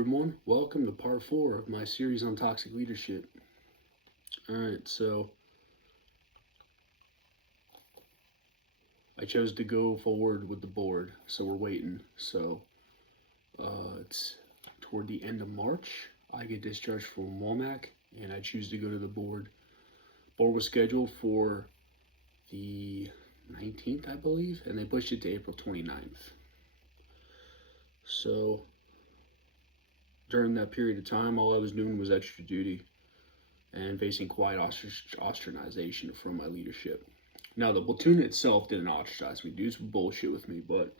everyone, welcome to part 4 of my series on toxic leadership. Alright, so I chose to go forward with the board, so we're waiting. So it's toward the end of March. I get discharged from Womack and I choose to go to the board. Board was scheduled for the 19th, I believe, and they pushed it to April 29th. So during that period of time, all I was doing was extra duty and facing quiet ostracization from my leadership. Now, the platoon itself didn't ostracize me. Dudes would bullshit with me, but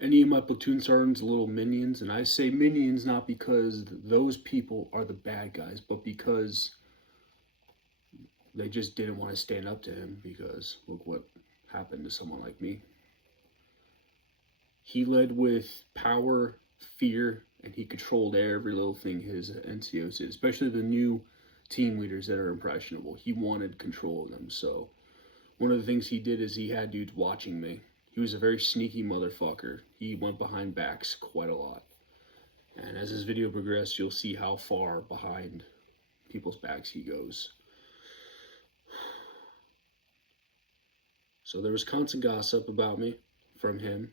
any of my platoon sergeants, little minions, and I say minions not because those people are the bad guys, but because they just didn't want to stand up to him because look what happened to someone like me. He led with power, fear, and he controlled every little thing his NCOs did, especially the new team leaders that are impressionable. He wanted control of them. So one of the things he did is he had dudes watching me. He was a very sneaky motherfucker. He went behind backs quite a lot. And as this video progresses, you'll see how far behind people's backs he goes. So there was constant gossip about me from him.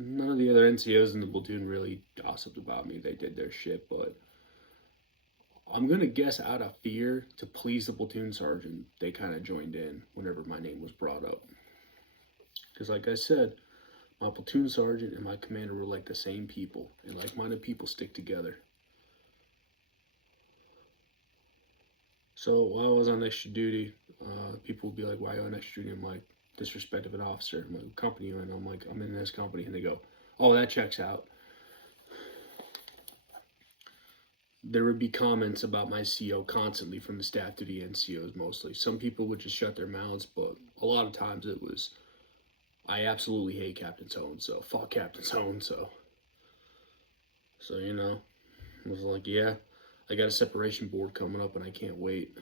None of the other NCOs in the platoon really gossiped about me. They did their shit, but I'm going to guess out of fear to please the platoon sergeant, they kind of joined in whenever my name was brought up. Because like I said, my platoon sergeant and my commander were like the same people, and like-minded people stick together. So while I was on extra duty, people would be like, why are you on extra duty? I'm like, disrespect of an officer. I'm like, company, and I'm like, I'm in this company, and they go, oh, that checks out. There would be comments about my CO constantly from the staff to the NCOs mostly. Some people would just shut their mouths, but a lot of times it was, I absolutely hate Captain so-and-so. Fuck Captain so-and-so. So, you know, I was like, yeah, I got a separation board coming up and I can't wait.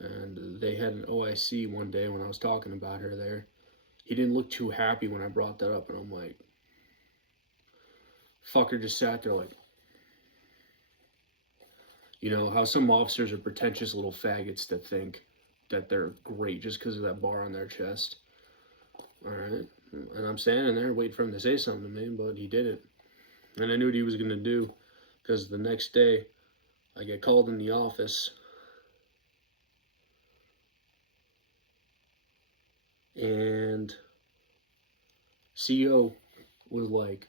And they had an OIC one day when I was talking about her there. He didn't look too happy when I brought that up, and I'm like, fucker just sat there like, you know, how some officers are pretentious little faggots that think that they're great just because of that bar on their chest. Alright, and I'm standing there waiting for him to say something to me, but he didn't. And I knew what he was going to do, because the next day, I get called in the office, and CEO was like,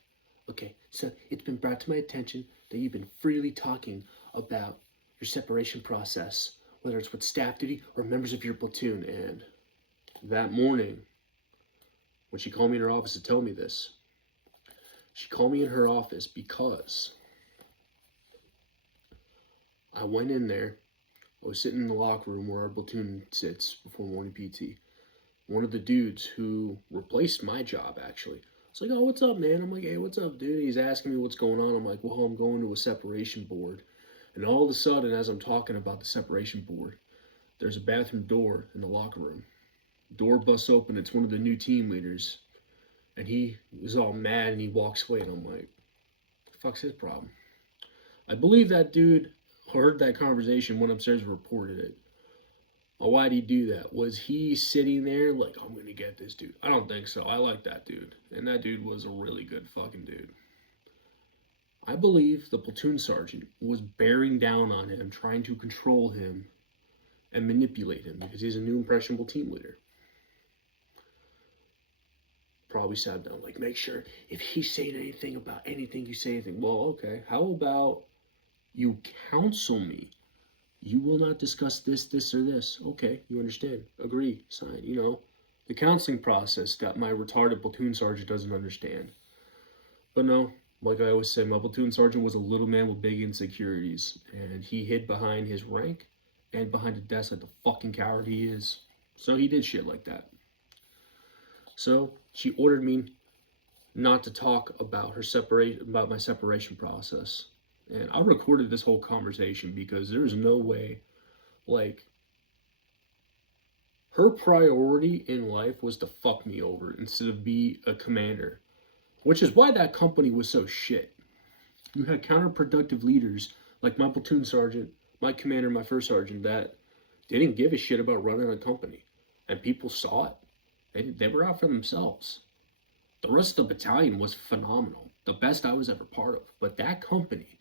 okay, so it's been brought to my attention that you've been freely talking about your separation process, whether it's with staff duty or members of your platoon. And that morning, when she called me in her office to tell me this, she called me in her office because I went in there. I was sitting in the locker room where our platoon sits before morning PT. One of the dudes who replaced my job, actually, it's like, oh, what's up, man? I'm like, hey, what's up, dude? He's asking me what's going on. I'm like, well, I'm going to a separation board. And all of a sudden, as I'm talking about the separation board, there's a bathroom door in the locker room. Door busts open. It's one of the new team leaders. And he is all mad and he walks away. And I'm like, what the fuck's his problem? I believe that dude heard that conversation, went upstairs and reported it. Well, why'd he do that? Was he sitting there like, I'm going to get this dude? I don't think so. I like that dude. And that dude was a really good fucking dude. I believe the platoon sergeant was bearing down on him, trying to control him and manipulate him because he's a new impressionable team leader. Probably sat down like, make sure if he's saying anything about anything, you say anything. Well, okay. How about you counsel me? You will not discuss this, this, or this. Okay, you understand. Agree, sign. You know, the counseling process that my retarded platoon sergeant doesn't understand. But no, like I always say, my platoon sergeant was a little man with big insecurities. And he hid behind his rank and behind a desk like the fucking coward he is. So he did shit like that. So she ordered me not to talk about about my separation process. And I recorded this whole conversation because there's no way, like, her priority in life was to fuck me over instead of be a commander. Which is why that company was so shit. You had counterproductive leaders like my platoon sergeant, my commander, my first sergeant that didn't give a shit about running a company. And people saw it. They were out for themselves. The rest of the battalion was phenomenal. The best I was ever part of. But that company,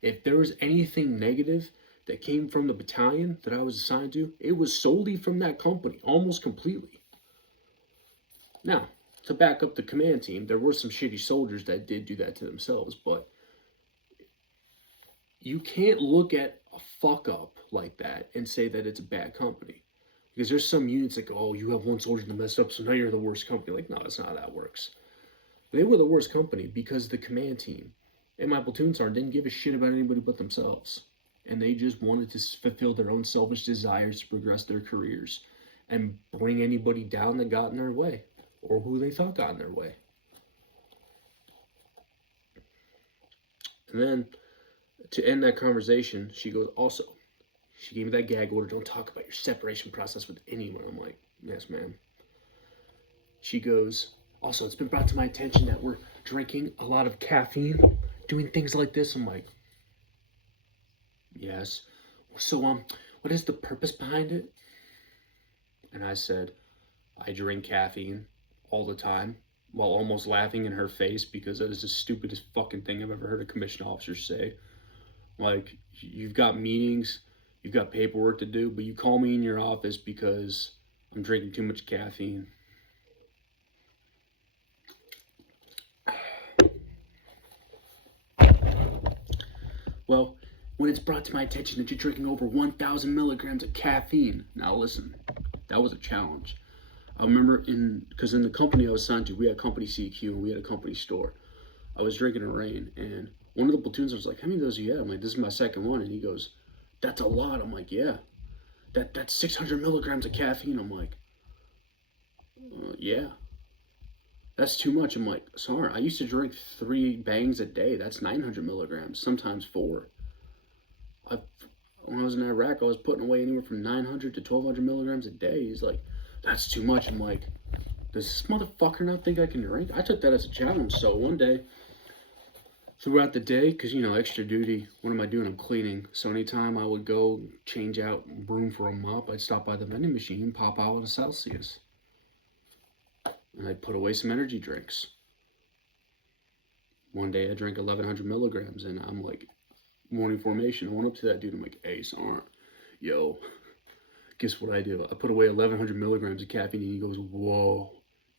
if there was anything negative that came from the battalion that I was assigned to, it was solely from that company, almost completely. Now, to back up the command team, there were some shitty soldiers that did do that to themselves, but you can't look at a fuck up like that and say that it's a bad company. Because there's some units that go, oh, you have one soldier that messed up, so now you're the worst company. Like, no, that's not how that works. They were the worst company because the command team and my platoon sergeant didn't give a shit about anybody but themselves. And they just wanted to fulfill their own selfish desires to progress their careers and bring anybody down that got in their way or who they thought got in their way. And then to end that conversation, she goes, also, she gave me that gag order, don't talk about your separation process with anyone. I'm like, yes, ma'am. She goes, also, it's been brought to my attention that we're drinking a lot of caffeine, doing things like this. I'm like, yes. So, what is the purpose behind it? And I said, I drink caffeine all the time, while almost laughing in her face because that is the stupidest fucking thing I've ever heard a commissioned officer say. Like, you've got meetings, you've got paperwork to do, but you call me in your office because I'm drinking too much caffeine. Well, when it's brought to my attention that you're drinking over 1,000 milligrams of caffeine. Now listen, that was a challenge. I remember because in the company I was assigned to, we had company CQ and we had a company store. I was drinking in rain, and one of the platoons was like, how many of those do you have? I'm like, this is my second one. And he goes, that's a lot. I'm like, yeah. That's 600 milligrams of caffeine. I'm like, yeah. That's too much. I'm like, sorry, I used to drink 3 bangs a day. That's 900 milligrams, sometimes 4. When I was in Iraq, I was putting away anywhere from 900 to 1,200 milligrams a day. He's like, that's too much. I'm like, does this motherfucker not think I can drink? I took that as a challenge. So one day, throughout the day, because, extra duty, what am I doing? I'm cleaning. So anytime I would go change out broom for a mop, I'd stop by the vending machine and pop out a Celsius. And I'd put away some energy drinks. One day I drank 1,100 milligrams, and I'm like, morning formation. I went up to that dude. I'm like, hey, Sarn, yo, guess what I do? I put away 1,100 milligrams of caffeine, and he goes, whoa,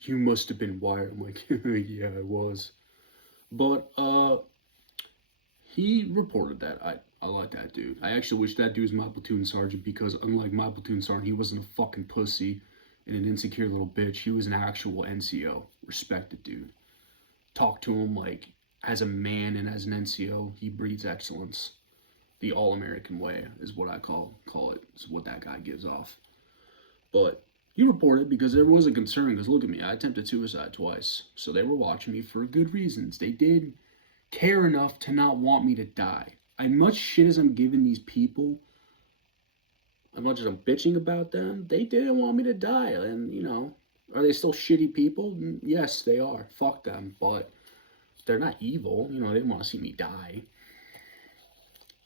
you must have been wired. I'm like, yeah, I was. But he reported that. I like that dude. I actually wish that dude was my platoon sergeant because unlike my platoon sergeant, he wasn't a fucking pussy and an insecure little bitch. He was an actual NCO. Respected dude. Talk to him like as a man and as an NCO, he breeds excellence. The all-American way is what I call it. Is what that guy gives off. But he reported because there was a concern. Because look at me, I attempted suicide twice. So they were watching me for good reasons. They did care enough to not want me to die. As much shit as I'm giving these people, as much as I'm bitching about them, they didn't want me to die. And, are they still shitty people? Yes, they are. Fuck them. But they're not evil. They didn't want to see me die.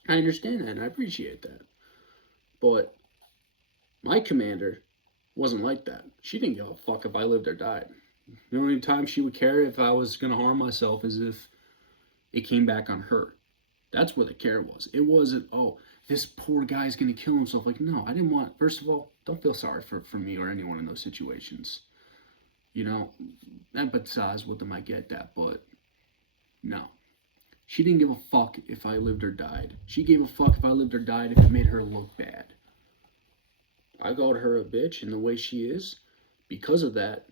I understand that and I appreciate that. But my commander wasn't like that. She didn't give a fuck if I lived or died. The only time she would care if I was going to harm myself is if it came back on her. That's where the care was. It wasn't, oh, this poor guy's going to kill himself. Like, no, I didn't want, first of all, don't feel sorry for me or anyone in those situations. Empathize with them, I get that, but no. She didn't give a fuck if I lived or died. She gave a fuck if I lived or died if it made her look bad. I called her a bitch in the way she is. Because of that,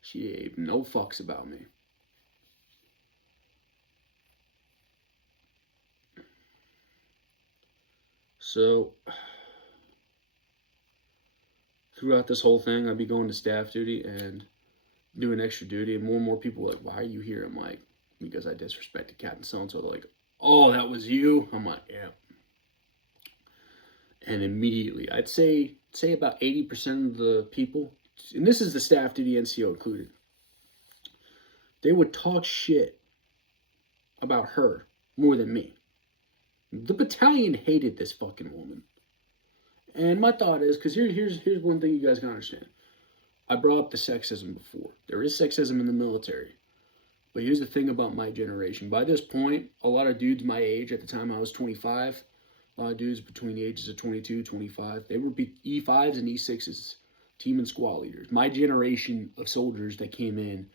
she gave no fucks about me. So, throughout this whole thing, I'd be going to staff duty and doing extra duty, and more people were like, why are you here? I'm like, because I disrespected Captain so-and-so. They're like, oh, that was you? I'm like, yeah. And immediately, I'd say about 80% of the people, and this is the staff duty NCO included, they would talk shit about her more than me. The battalion hated this fucking woman. And my thought is, because here's one thing you guys gotta understand. I brought up the sexism before. There is sexism in the military. But here's the thing about my generation. By this point, a lot of dudes my age, at the time I was 25, a lot of dudes between the ages of 22, 25, they were E5s and E6s, team and squad leaders. My generation of soldiers that came in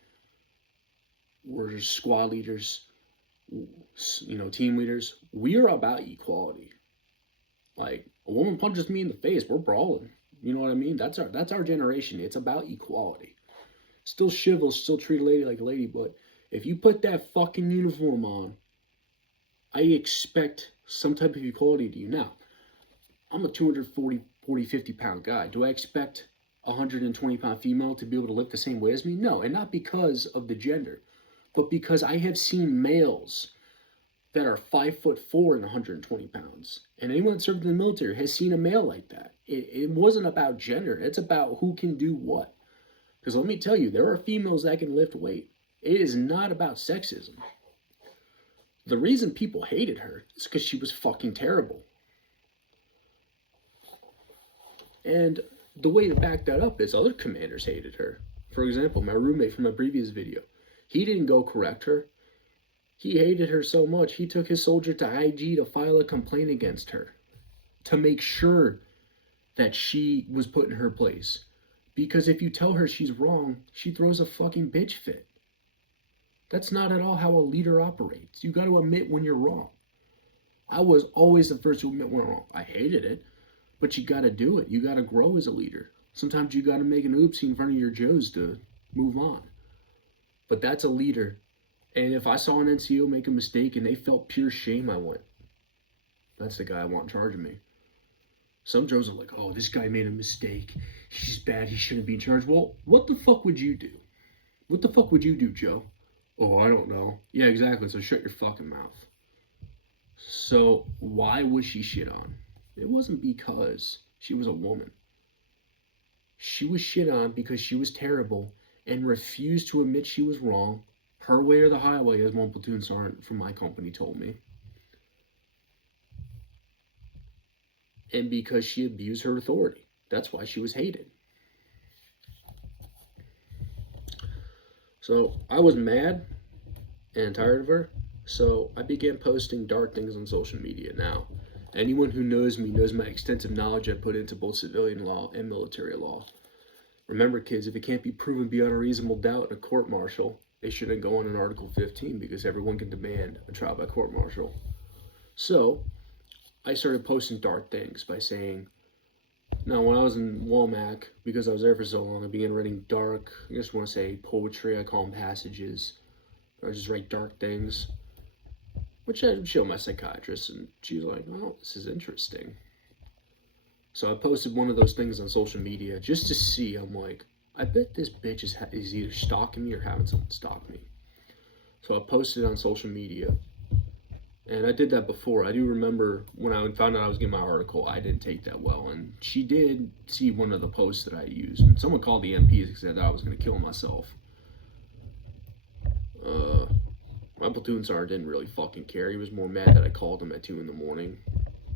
were squad leaders, team leaders. We are about equality. Like, a woman punches me in the face, we're brawling. You know what I mean? That's our generation. It's about equality. Still chivalrous, still treat a lady like a lady, but if you put that fucking uniform on, I expect some type of equality to you. Now, I'm a 240, 50 pound guy. Do I expect a 120 pound female to be able to lift the same weight as me? No, and not because of the gender, but because I have seen males that are 5'4" and 120 pounds. And anyone that served in the military has seen a male like that. It wasn't about gender. It's about who can do what. Because let me tell you, there are females that can lift weight. It is not about sexism. The reason people hated her is because she was fucking terrible. And the way to back that up is other commanders hated her. For example, my roommate from my previous video, he didn't go correct her. He hated her so much, he took his soldier to IG to file a complaint against her to make sure that she was put in her place. Because if you tell her she's wrong, she throws a fucking bitch fit. That's not at all how a leader operates. You got to admit when you're wrong. I was always the first to admit when I'm wrong. I hated it, but you got to do it. You got to grow as a leader. Sometimes you got to make an oopsie in front of your Joes to move on. But that's a leader. And if I saw an NCO make a mistake and they felt pure shame, I went, that's the guy I want in charge of me. Some Joes are like, oh, this guy made a mistake. He's bad. He shouldn't be in charge. Well, what the fuck would you do? What the fuck would you do, Joe? Oh, I don't know. Yeah, exactly. So shut your fucking mouth. So why was she shit on? It wasn't because she was a woman. She was shit on because she was terrible and refused to admit she was wrong. Her way or the highway, as one platoon sergeant from my company told me. And because she abused her authority. That's why she was hated. So I was mad and tired of her. So I began posting dark things on social media. Now, anyone who knows me knows my extensive knowledge I put into both civilian law and military law. Remember, kids, if it can't be proven beyond a reasonable doubt in a court-martial, it shouldn't go on in Article 15 because everyone can demand a trial by court-martial. So I started posting dark things by saying, now when I was in Womack, because I was there for so long, I began writing dark, I just want to say poetry, I call them passages. I just write dark things, which I would show my psychiatrist, and she's like, oh, this is interesting. So I posted one of those things on social media just to see. I'm like, I bet this bitch is either stalking me or having someone stalk me. So I posted it on social media. And I did that before. I do remember when I found out I was getting my article, I didn't take that well. And she did see one of the posts that I used. And someone called the MPs and said that I was going to kill myself. My platoon sergeant didn't really fucking care. He was more mad that I called him at 2 in the morning,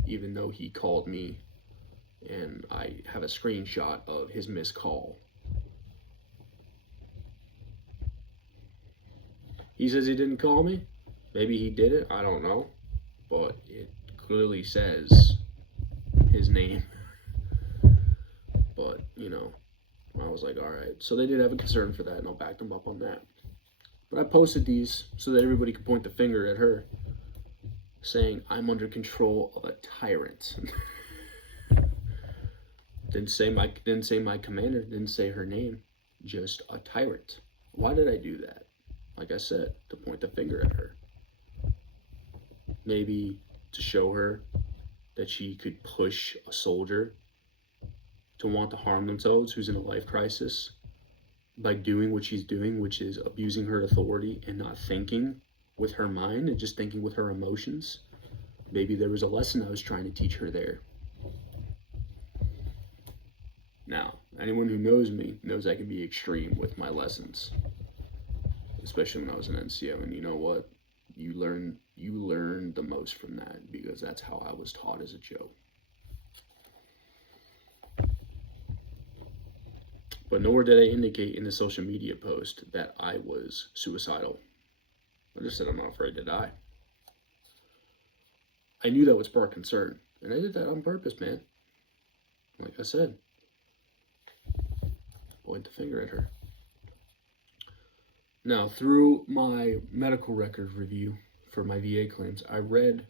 even though he called me. And I have a screenshot of his missed call. He says he didn't call me. Maybe he did it. I don't know. But it clearly says his name. But, I was like, all right. So they did have a concern for that, and I'll back them up on that. But I posted these so that everybody could point the finger at her, saying, I'm under control of a tyrant. Didn't say my commander, didn't say her name, just a tyrant. Why did I do that? Like I said, to point the finger at her. Maybe to show her that she could push a soldier to want to harm themselves who's in a life crisis by doing what she's doing, which is abusing her authority and not thinking with her mind and just thinking with her emotions. Maybe there was a lesson I was trying to teach her there. Now, anyone who knows me knows I can be extreme with my lessons, especially when I was an NCO. And you know what? you learn the most from that, because that's how I was taught as a Joe. But nowhere did I indicate in the social media post that I was suicidal. I just said I'm not afraid to die. I knew that would spark concern, and I did that on purpose, man. Like I said, point the finger at her. Now, through my medical record review for my VA claims, I read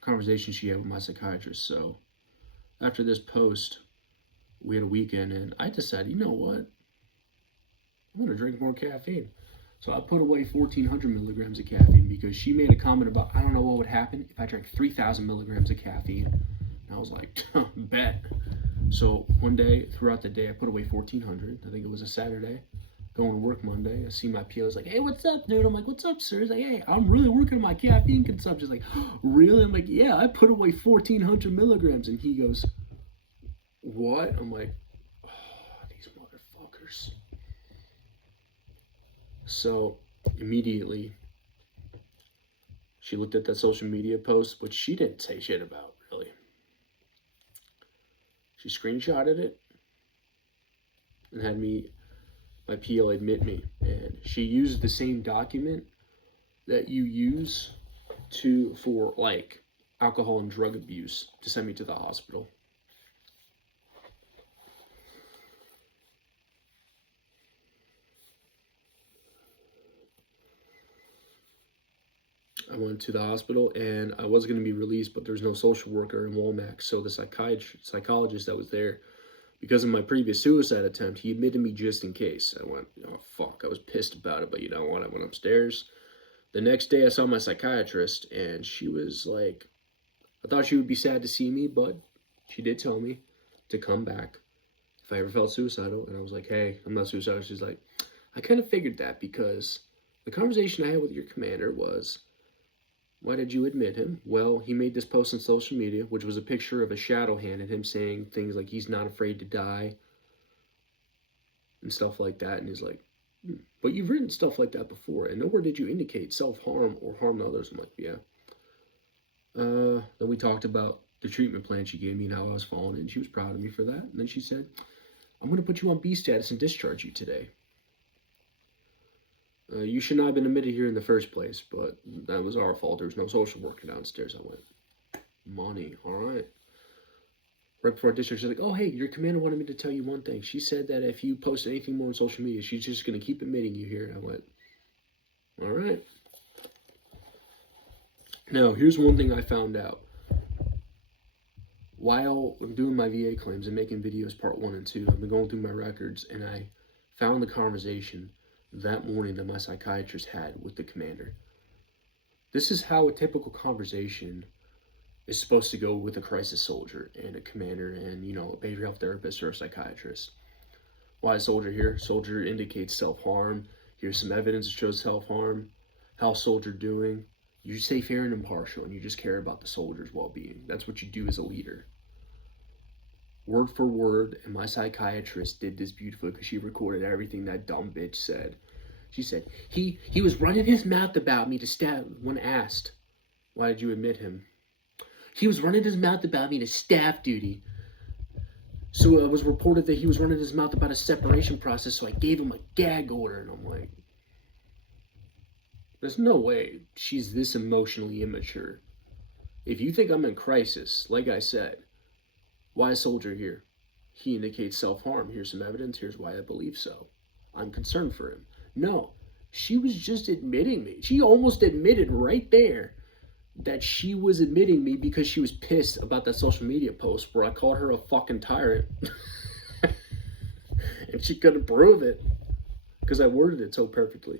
conversations she had with my psychiatrist. So after this post, we had a weekend, and I decided, you know what? I'm going to drink more caffeine. So I put away 1,400 milligrams of caffeine because she made a comment about, I don't know what would happen if I drank 3,000 milligrams of caffeine. And I was like, bet. So one day, throughout the day, I put away 1,400. I think it was a Saturday. Going to work Monday, I see my PO is like, hey, what's up, dude? I'm like, what's up, sir? He's like, hey, I'm really working on my caffeine consumption. He's like, really? I'm like, yeah, I put away 1,400 milligrams. And he goes, what? I'm like, oh, these motherfuckers. So immediately, she looked at that social media post, which she didn't say shit about, really. She screenshotted it and had my PL admit me, and she used the same document that you use for like alcohol and drug abuse to send me to the hospital. I went to the hospital, and I was going to be released, but there's no social worker in Walmack. So the psychologist that was there, because of my previous suicide attempt, he admitted me just in case. I went, oh, fuck. I was pissed about it, but you know what? I went upstairs. The next day, I saw my psychiatrist, and she was like, I thought she would be sad to see me, but she did tell me to come back if I ever felt suicidal. And I was like, hey, I'm not suicidal. She's like, I kind of figured that, because the conversation I had with your commander was, why did you admit him? Well, he made this post on social media, which was a picture of a shadow hand and him saying things like he's not afraid to die and stuff like that. And he's like, but you've written stuff like that before, and nowhere did you indicate self-harm or harm to others. I'm like, yeah. Then we talked about the treatment plan she gave me and how I was following it, and she was proud of me for that. And then she said, I'm going to put you on B status and discharge you today. You should not have been admitted here in the first place, but that was our fault. There was no social worker downstairs. I went, money, all right. Right before discharge, she's like, oh, hey, your commander wanted me to tell you one thing. She said that if you post anything more on social media, she's just going to keep admitting you here. I went, all right. Now, here's one thing I found out. While I'm doing my VA claims and making videos part 1 and 2, I've been going through my records, and I found the conversation that morning that my psychiatrist had with the commander. This is how a typical conversation is supposed to go with a crisis soldier and a commander and, you know, a behavioral health therapist or a psychiatrist. Why is soldier here? Soldier indicates self-harm. Here's some evidence that shows self-harm. How's soldier doing? You stay fair and impartial, and you just care about the soldier's well-being. That's what you do as a leader. Word for word, and my psychiatrist did this beautifully because she recorded everything that dumb bitch said. She said, he was running his mouth about me to stab, when asked, why did you admit him? He was running his mouth about me to staff duty. So it was reported that he was running his mouth about a separation process, so I gave him a gag order. And I'm like, there's no way she's this emotionally immature. If you think I'm in crisis, like I said, why is soldier here? He indicates self-harm. Here's some evidence. Here's why I believe so. I'm concerned for him. No, she was just admitting me. She almost admitted right there that she was admitting me because she was pissed about that social media post where I called her a fucking tyrant. And she couldn't prove it because I worded it so perfectly.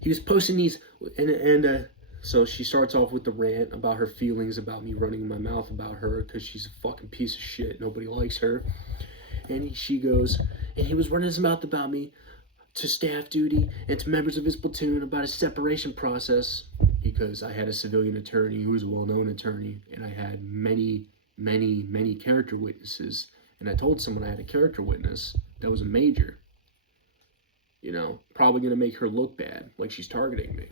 He was posting these, and so she starts off with the rant about her feelings about me running my mouth about her because she's a fucking piece of shit. Nobody likes her. And she goes, and he was running his mouth about me to staff duty and to members of his platoon about a separation process, because I had a civilian attorney who was a well-known attorney, and I had many character witnesses, and I told someone I had a character witness that was a major. Probably going to make her look bad, like she's targeting me.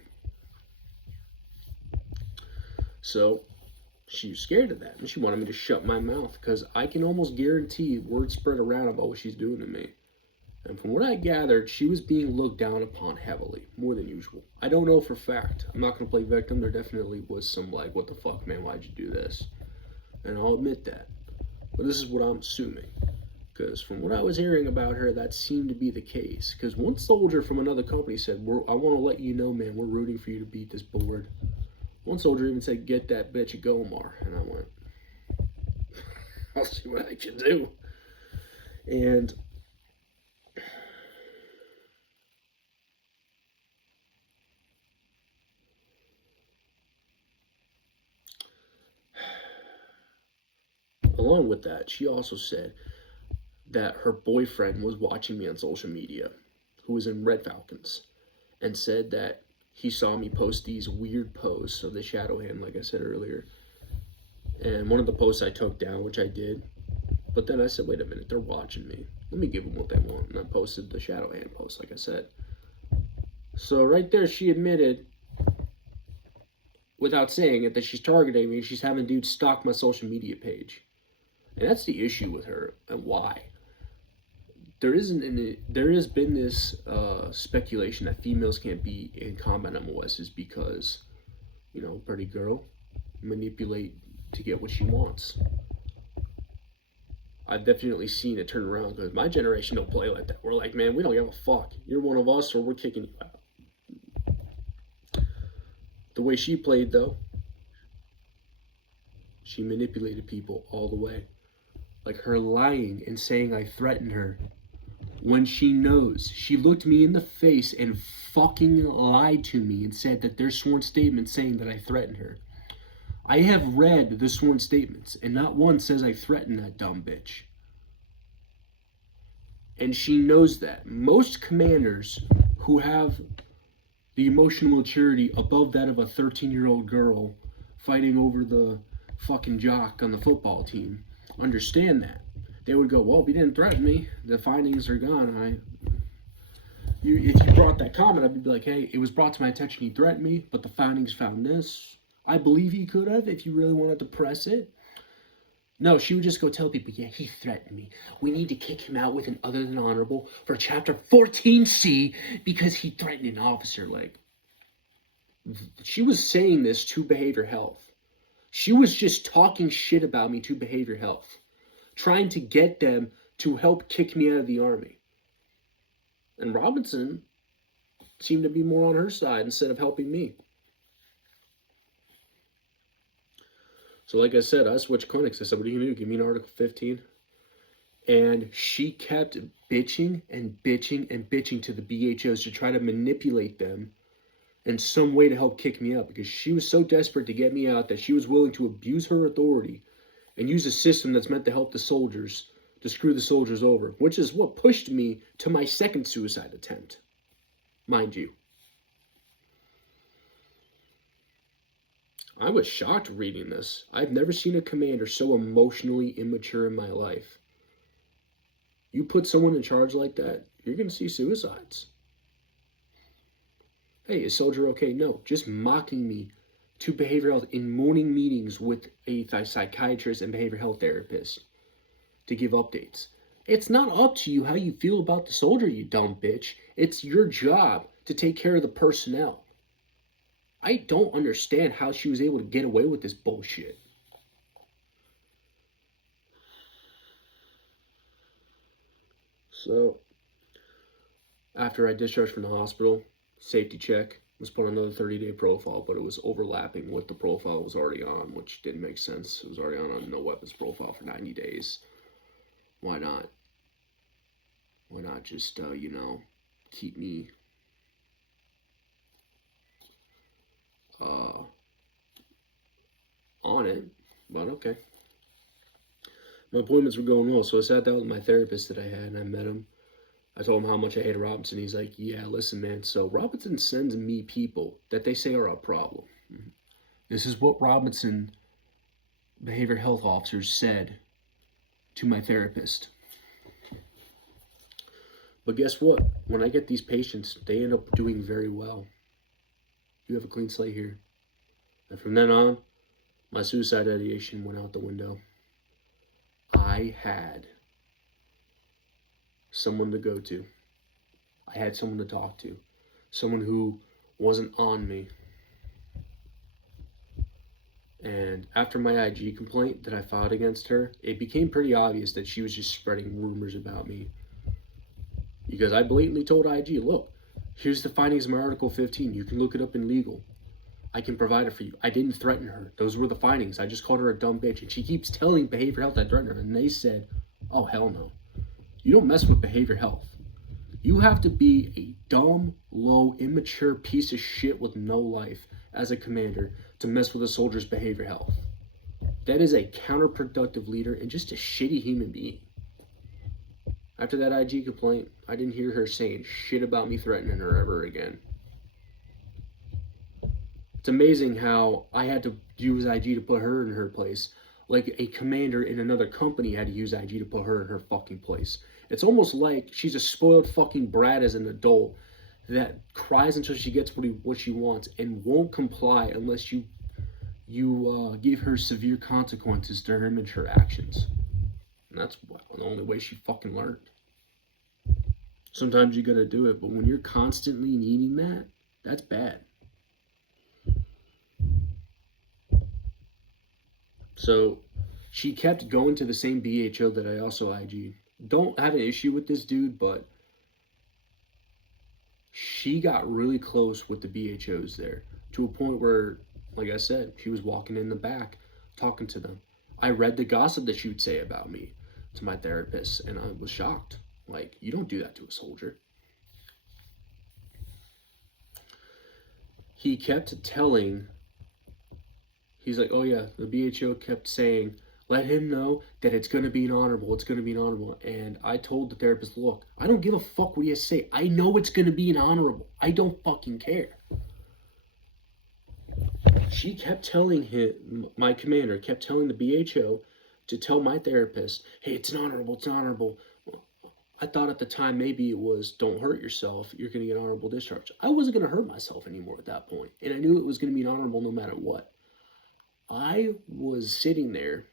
So she was scared of that, and she wanted me to shut my mouth because I can almost guarantee word spread around about what she's doing to me. And from what I gathered, she was being looked down upon heavily, more than usual. I don't know for fact. I'm not going to play victim. There definitely was some, like, what the fuck, man, why'd you do this? And I'll admit that. But this is what I'm assuming. Because from what I was hearing about her, that seemed to be the case. Because one soldier from another company said, I want to let you know, man, we're rooting for you to beat this board. One soldier even said, get that bitch a Gomar. And I went, I'll see what I can do. And along with that, she also said that her boyfriend was watching me on social media, who was in Red Falcons, and said that he saw me post these weird posts of the shadow hand, like I said earlier. And one of the posts I took down, which I did. But then I said, wait a minute, they're watching me. Let me give them what they want. And I posted the shadow hand post, like I said. So right there, she admitted, without saying it, that she's targeting me. She's having dudes stalk my social media page. And that's the issue with her, and why. There has been this speculation that females can't be in combat MOSs because, pretty girl, manipulate to get what she wants. I've definitely seen it turn around because my generation don't play like that. We're like, man, we don't give a fuck. You're one of us or we're kicking you out. The way she played, though, she manipulated people all the way. Like her lying and saying I threatened her when she knows. She looked me in the face and fucking lied to me and said that there's sworn statements saying that I threatened her. I have read the sworn statements, and not one says I threatened that dumb bitch. And she knows that. Most commanders who have the emotional maturity above that of a 13-year-old girl fighting over the fucking jock on the football team understand that. They would go, well, if you didn't threaten me, the findings are gone. If you brought that comment, I'd be like, hey, it was brought to my attention he threatened me, but the findings found this. I believe he could have if you really wanted to press it. No, she would just go tell people, yeah, he threatened me. We need to kick him out with an other than honorable for Chapter 14C because he threatened an officer. Like, she was saying this to Behavior Health. She was just talking shit about me to Behavior Health, trying to get them to help kick me out of the Army. And Robinson seemed to be more on her side instead of helping me. So like I said, I switched clinics. I said, what are you going to do? Give me an Article 15? And she kept bitching and bitching and bitching to the BHOs to try to manipulate them in some way to help kick me out, because she was so desperate to get me out that she was willing to abuse her authority and use a system that's meant to help the soldiers to screw the soldiers over, which is what pushed me to my second suicide attempt, mind you. I was shocked reading this. I've never seen a commander so emotionally immature in my life. You put someone in charge like that, you're going to see suicides. Hey, is soldier okay? No, just mocking me to behavioral health in morning meetings with a psychiatrist and behavioral health therapist to give updates. It's not up to you how you feel about the soldier, you dumb bitch. It's your job to take care of the personnel. I don't understand how she was able to get away with this bullshit. So, after I discharged from the hospital, safety check, was put on another 30-day profile, but it was overlapping with the profile I was already on, which didn't make sense. It was already on a no weapons profile for 90 days. Why not? Why not just, keep me on it? But okay. My appointments were going well, so I sat down with my therapist that I had, and I met him. I told him how much I hated Robinson. He's like, yeah, listen, man, so Robinson sends me people that they say are a problem. This is what Robinson behavior health officers said to my therapist. But guess what? When I get these patients, they end up doing very well. You have a clean slate here. And from then on, my suicide ideation went out the window. I had someone to go to. I had someone to talk to. Someone who wasn't on me. And after my IG complaint that I filed against her, it became pretty obvious that she was just spreading rumors about me. Because I blatantly told IG, look, here's the findings of my Article 15. You can look it up in legal. I can provide it for you. I didn't threaten her. Those were the findings. I just called her a dumb bitch. And she keeps telling behavioral health I threatened her. And they said, oh, hell no. You don't mess with behavioral health. You have to be a dumb, low, immature piece of shit with no life as a commander to mess with a soldier's behavioral health. That is a counterproductive leader and just a shitty human being. After that IG complaint, I didn't hear her saying shit about me threatening her ever again. It's amazing how I had to use IG to put her in her place, like a commander in another company had to use IG to put her in her fucking place. It's almost like she's a spoiled fucking brat as an adult that cries until she gets what she wants and won't comply unless you give her severe consequences to her immature actions. And that's the only way she fucking learned. Sometimes you gotta do it, but when you're constantly needing that, that's bad. So she kept going to the same BHO that I also IG'd. Don't have an issue with this dude, but she got really close with the BHOs there to a point where, like I said, she was walking in the back talking to them. I read the gossip that she would say about me to my therapist, and I was shocked. Like, you don't do that to a soldier. He kept telling, he's like, oh yeah, the BHO kept saying, let him know that it's going to be an honorable. It's going to be an honorable. And I told the therapist, look, I don't give a fuck what you say. I know it's going to be an honorable. I don't fucking care. She kept telling him, my commander kept telling the BHO to tell my therapist, hey, it's an honorable. It's an honorable. I thought at the time maybe it was don't hurt yourself. You're going to get honorable discharge. I wasn't going to hurt myself anymore at that point. And I knew it was going to be an honorable no matter what. I was sitting there.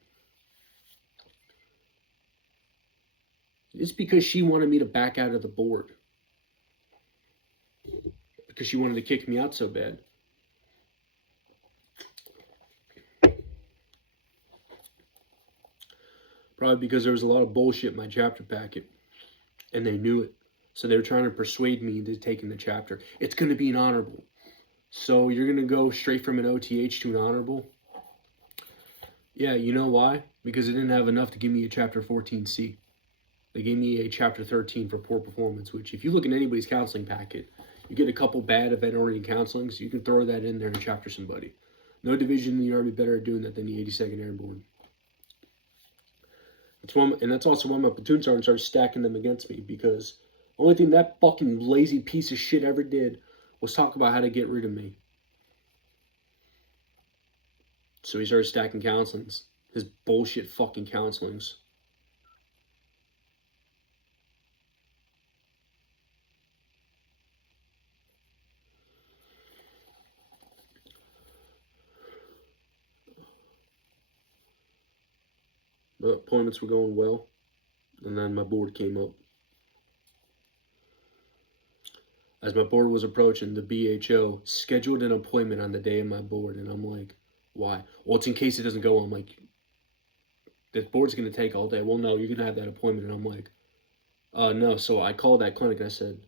It's because she wanted me to back out of the board. Because she wanted to kick me out so bad. Probably because there was a lot of bullshit in my chapter packet. And they knew it. So they were trying to persuade me into taking the chapter. It's going to be an honorable. So you're going to go straight from an OTH to an honorable? Yeah, you know why? Because they didn't have enough to give me a chapter 14C. They gave me a chapter 13 for poor performance, which if you look at anybody's counseling packet, you get a couple bad event-oriented counselings, you can throw that in there and chapter somebody. No division in the Army better at doing that than the 82nd Airborne. That's also why my platoon sergeant started stacking them against me, because the only thing that fucking lazy piece of shit ever did was talk about how to get rid of me. So he started stacking counselings. His bullshit fucking counselings. The appointments were going well, and then my board came up. As my board was approaching, the BHO scheduled an appointment on the day of my board, and I'm like, why? Well, it's in case it doesn't go. I'm like, the board's going to take all day. Well, no, you're going to have that appointment. And I'm like, no. So I called that clinic and I said,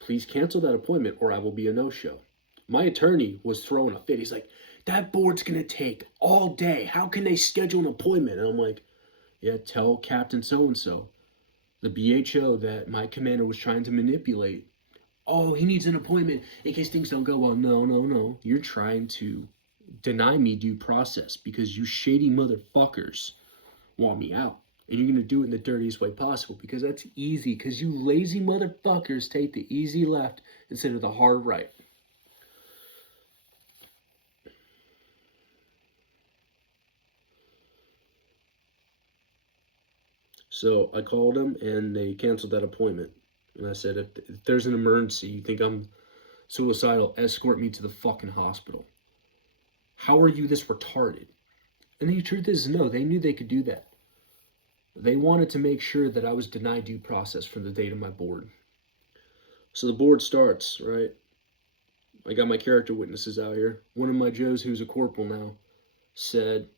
please cancel that appointment or I will be a no-show. My attorney was throwing a fit. He's like, that board's going to take all day. How can they schedule an appointment? And I'm like, yeah, tell Captain so-and-so, the BHO that my commander was trying to manipulate. Oh, he needs an appointment in case things don't go well. No. You're trying to deny me due process because you shady motherfuckers want me out. And you're going to do it in the dirtiest way possible because that's easy. Because you lazy motherfuckers take the easy left instead of the hard right. So I called them and they canceled that appointment. And I said, if there's an emergency, you think I'm suicidal, escort me to the fucking hospital. How are you this retarded? And the truth is, no, they knew they could do that. They wanted to make sure that I was denied due process from the date of my board. So the board starts, right? I got my character witnesses out here. One of my Joes, who's a corporal now, said,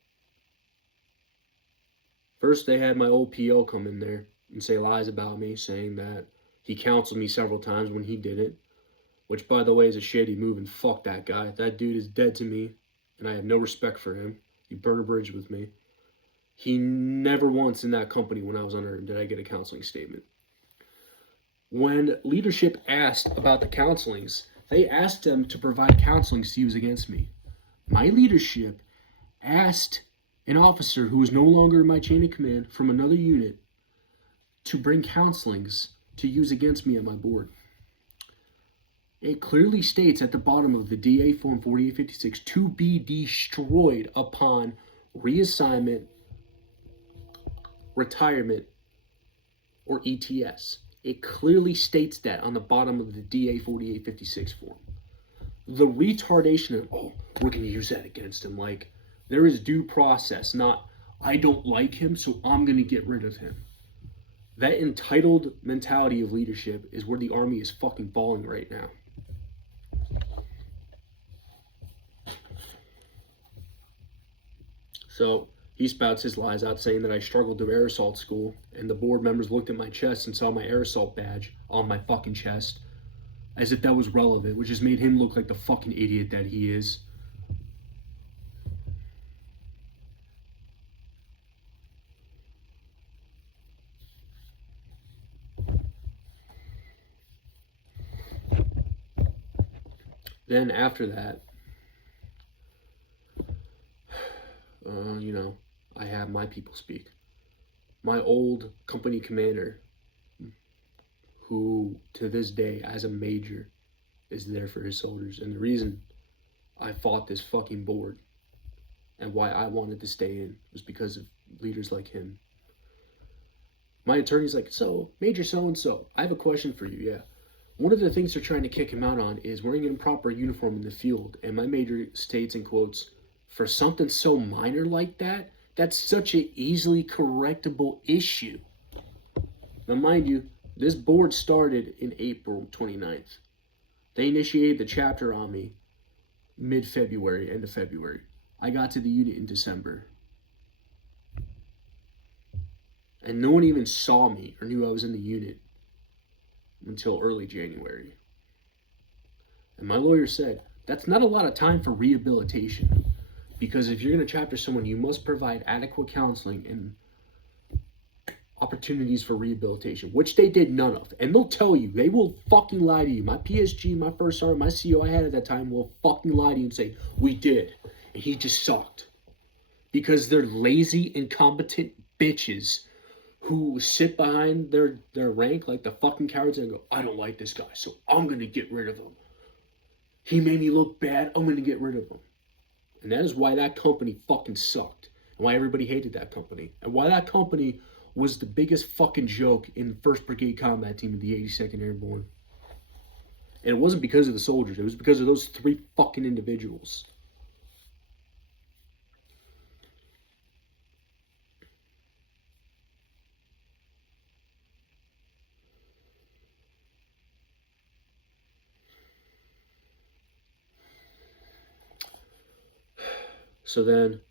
first they had my old PO come in there and say lies about me, saying that he counseled me several times when he didn't, which, by the way, is a shady move, and fuck that guy. That dude is dead to me, and I have no respect for him. He burned a bridge with me. He never once in that company when I was under him did I get a counseling statement. When leadership asked about the counselings, they asked them to provide counselings to use against me. My leadership asked an officer who was no longer in my chain of command from another unit to bring counselings to use against me at my board. It clearly states at the bottom of the DA Form 4856 to be destroyed upon reassignment, retirement, or ETS. It clearly states that on the bottom of the DA 4856 form. The retardation of, oh, we're going to use that against him. Like, there is due process, not, I don't like him, so I'm going to get rid of him. That entitled mentality of leadership is where the Army is fucking falling right now. So he spouts his lies out, saying that I struggled through air assault school, and the board members looked at my chest and saw my air assault badge on my fucking chest, as if that was relevant, which just made him look like the fucking idiot that he is. Then after that, I have my people speak. My old company commander, who to this day, as a major, is there for his soldiers. And the reason I fought this fucking board and why I wanted to stay in was because of leaders like him. My attorney's like, so, Major so-and-so, I have a question for you, yeah. One of the things they're trying to kick him out on is wearing an improper uniform in the field. And my major states in quotes, for something so minor like that, that's such an easily correctable issue. Now, mind you, this board started in April 29th. They initiated the chapter on me mid-February, end of February. I got to the unit in December. And no one even saw me or knew I was in the unit until early January. And my lawyer said, that's not a lot of time for rehabilitation. Because if you're going to chapter someone, you must provide adequate counseling and opportunities for rehabilitation, which they did none of. And they'll tell you, they will fucking lie to you. My PSG, my first sergeant, my CO I had at that time will fucking lie to you and say, we did. And he just sucked. Because they're lazy, incompetent bitches who sit behind their rank like the fucking cowards and go, I don't like this guy, so I'm going to get rid of him. He made me look bad, I'm going to get rid of him. And that is why that company fucking sucked. And why everybody hated that company. And why that company was the biggest fucking joke in the 1st Brigade Combat Team of the 82nd Airborne. And it wasn't because of the soldiers. It was because of those 3 fucking individuals. So then,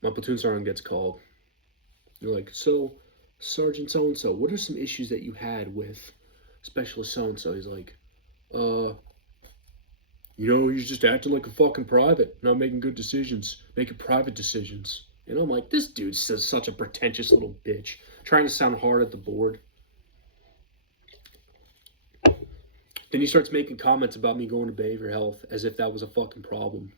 my platoon sergeant gets called. They're like, so, Sergeant so-and-so, what are some issues that you had with Specialist so-and-so? He's like, he's just acting like a fucking private, not making good decisions, making private decisions. And I'm like, this dude says such a pretentious little bitch, trying to sound hard at the board. Then he starts making comments about me going to behavioral health as if that was a fucking problem.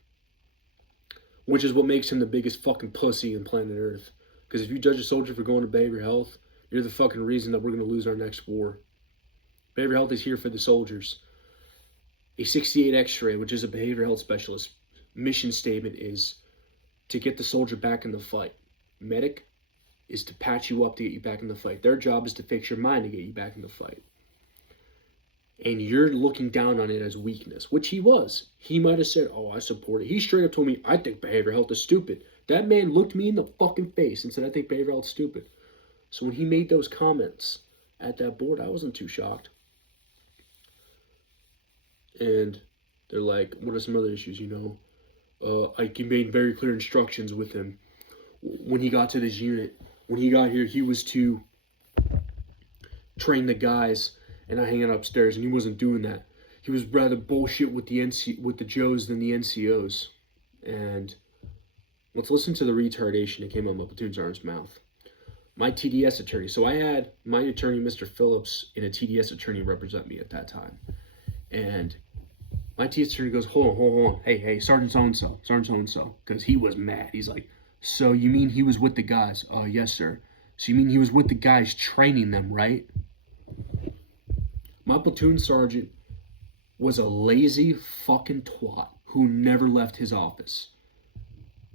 Which is what makes him the biggest fucking pussy on planet Earth. Because if you judge a soldier for going to behavioral health, you're the fucking reason that we're going to lose our next war. Behavioral health is here for the soldiers. A 68 X-ray, which is a behavioral health specialist, mission statement is to get the soldier back in the fight. Medic is to patch you up to get you back in the fight. Their job is to fix your mind to get you back in the fight. and you're looking down on it as weakness, which he was. He might have said, oh, I support it. He straight up told me, I think behavioral health is stupid. That man looked me in the fucking face and said, I think behavioral health is stupid. So when he made those comments at that board, I wasn't too shocked. And they're like, what are some other issues, I made very clear instructions with him. When he got to this unit, when he got here, he was to train the guys and not hang out upstairs, and he wasn't doing that. He was rather bullshit with the Joes than the NCOs. And let's listen to the retardation that came out of my platoon sergeant's mouth. My TDS attorney. So I had my attorney, Mr. Phillips, and a TDS attorney represent me at that time. And my TDS attorney goes, hold on. Hey, Sergeant so-and-so. Because he was mad. He's like, so you mean he was with the guys? Yes, sir. So you mean he was with the guys training them, right? My platoon sergeant was a lazy fucking twat who never left his office.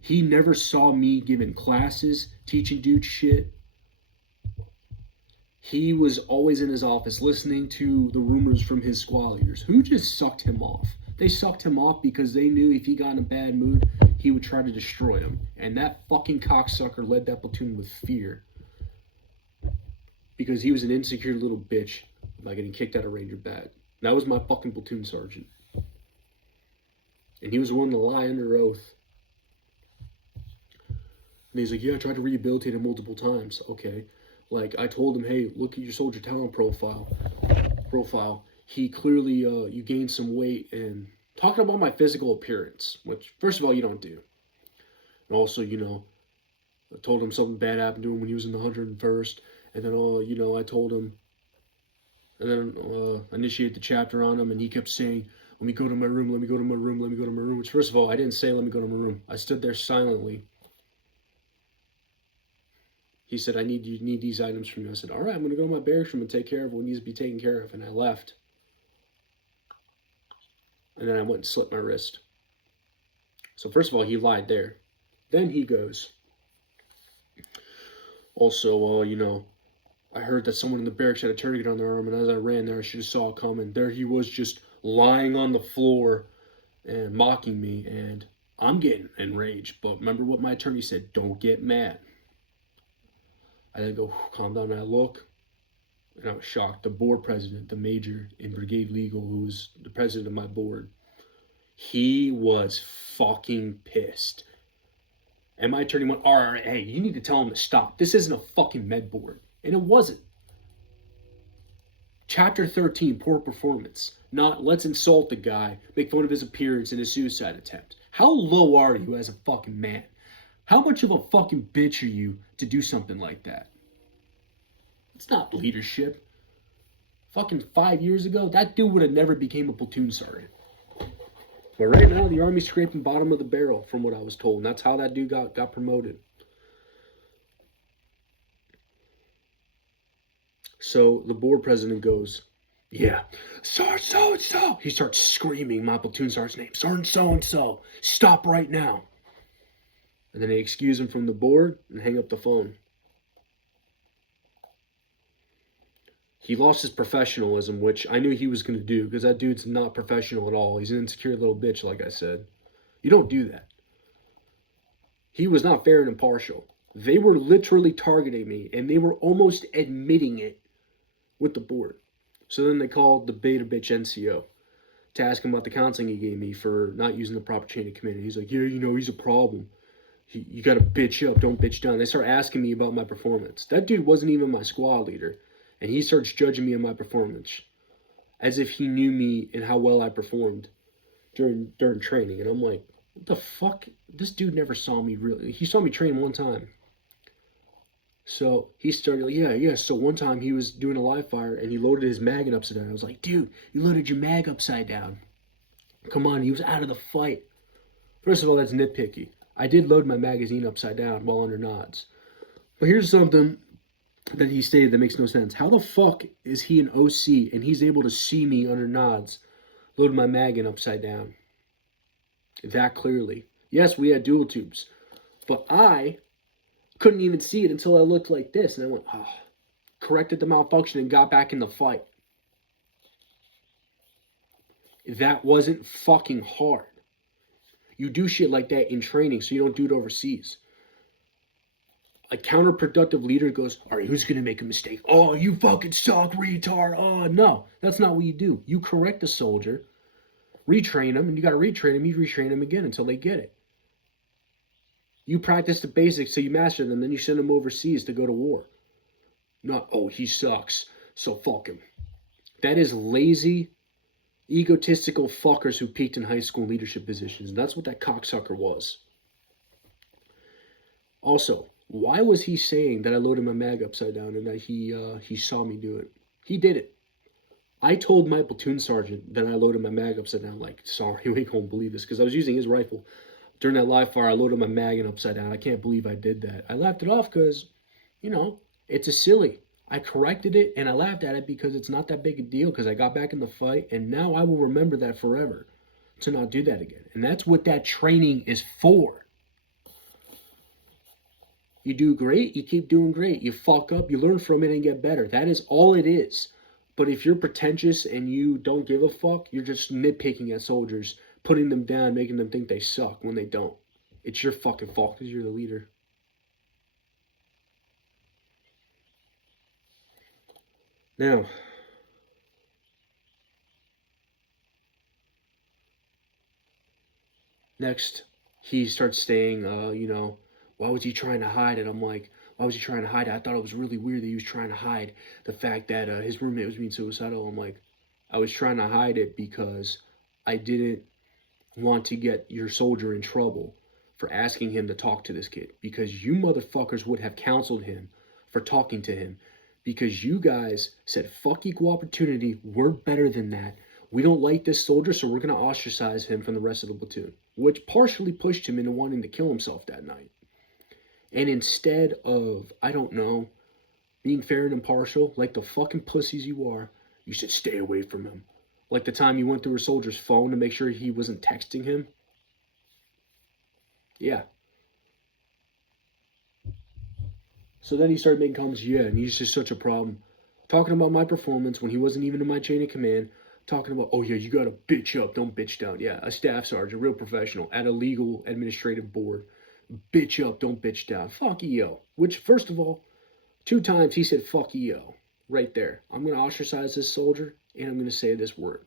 He never saw me giving classes, teaching dudes shit. He was always in his office listening to the rumors from his squad leaders, who just sucked him off. They sucked him off because they knew if he got in a bad mood, he would try to destroy him. And that fucking cocksucker led that platoon with fear. Because he was an insecure little bitch by getting kicked out of Ranger Bat. That was my fucking platoon sergeant. And he was willing to lie under oath. And he's like, yeah, I tried to rehabilitate him multiple times. Okay. Like, I told him, hey, look at your soldier talent profile. He clearly, you gained some weight. And talking about my physical appearance, which, first of all, you don't do. And also, I told him something bad happened to him when he was in the 101st. And then, I told him, and then initiated the chapter on him, and he kept saying, let me go to my room, which, first of all, I didn't say, let me go to my room. I stood there silently. He said, you need these items from you. I said, all right, I'm going to go to my barracks room and take care of what needs to be taken care of. And I left. And then I went and slit my wrist. So first of all, he lied there. Then he goes, also, I heard that someone in the barracks had a tourniquet on their arm, and as I ran there, I should have saw it coming. There he was, just lying on the floor and mocking me, and I'm getting enraged. But remember what my attorney said, don't get mad. I then go, calm down, and I look, and I was shocked. The board president, the major in Brigade Legal, who was the president of my board, he was fucking pissed. And my attorney went, all right, hey, you need to tell him to stop. This isn't a fucking med board. And it wasn't. Chapter 13, poor performance. Not, let's insult the guy, make fun of his appearance and his suicide attempt. How low are you as a fucking man? How much of a fucking bitch are you to do something like that? It's not leadership. Fucking 5 years ago, that dude would have never became a platoon sergeant. But right now, the Army's scraping bottom of the barrel, from what I was told. And that's how that dude got promoted. So the board president goes, yeah, Sergeant so-and-so. He starts screaming my platoon sergeant's name. Sergeant so-and-so, stop right now. And then they excuse him from the board and hang up the phone. He lost his professionalism, which I knew he was going to do, because that dude's not professional at all. He's an insecure little bitch, like I said. You don't do that. He was not fair and impartial. They were literally targeting me, and they were almost admitting it with the board. So then they called the beta bitch NCO to ask him about the counseling he gave me for not using the proper chain of command. He's like, yeah, he's a problem. You got to bitch up, don't bitch down. They start asking me about my performance. That dude wasn't even my squad leader. And he starts judging me on my performance as if he knew me and how well I performed during training. And I'm like, what the fuck? This dude never saw me really. He saw me train one time. So he started, yeah. So one time he was doing a live fire and he loaded his mag upside down. I was like, dude, you loaded your mag upside down. Come on, he was out of the fight. First of all, that's nitpicky. I did load my magazine upside down while under nods. But here's something that he stated that makes no sense. How the fuck is he an OC and he's able to see me under nods load my mag in upside down that clearly? Yes, we had dual tubes, but I couldn't even see it until I looked like this, and I went, corrected the malfunction and got back in the fight. That wasn't fucking hard. You do shit like that in training so you don't do it overseas. A counterproductive leader goes, all right, who's going to make a mistake? Oh, you fucking suck, retard. Oh, no. That's not what you do. You correct the soldier, retrain them, and you got to retrain them. You retrain them again until they get it. You practice the basics so you master them, then you send them overseas to go to war. Not, oh, he sucks, so fuck him. That is lazy, egotistical fuckers who peaked in high school leadership positions. And that's what that cocksucker was. Also, why was he saying that I loaded my mag upside down and that he saw me do it? He did it. I told my platoon sergeant that I loaded my mag upside down. Like, sorry, we won't believe this, because I was using his rifle. During that live fire, I loaded my mag in upside down. I can't believe I did that. I laughed it off because, it's a silly. I corrected it and I laughed at it because it's not that big a deal, because I got back in the fight, and now I will remember that forever to not do that again. And that's what that training is for. You do great, you keep doing great. You fuck up, you learn from it and get better. That is all it is. But if you're pretentious and you don't give a fuck, you're just nitpicking at soldiers, putting them down, making them think they suck when they don't. It's your fucking fault because you're the leader. Now, next, he starts saying, why was he trying to hide it? I'm like, why was he trying to hide it? I thought it was really weird that he was trying to hide the fact that his roommate was being suicidal. I'm like, I was trying to hide it because I didn't want to get your soldier in trouble for asking him to talk to this kid, because you motherfuckers would have counseled him for talking to him, because you guys said, fuck equal opportunity, we're better than that. We don't like this soldier, so we're going to ostracize him from the rest of the platoon, which partially pushed him into wanting to kill himself that night. And instead of, I don't know, being fair and impartial, like the fucking pussies you are, you should stay away from him. Like the time you went through a soldier's phone to make sure he wasn't texting him. Yeah. So then he started making comments, yeah, and he's just such a problem. Talking about my performance when he wasn't even in my chain of command. Talking about, oh yeah, you gotta bitch up, don't bitch down. Yeah, a staff sergeant, real professional, at a legal administrative board. Bitch up, don't bitch down. Fuck EO. Which, first of all, 2 times he said fuck EO. Right there. I'm going to ostracize this soldier, and I'm going to say this word.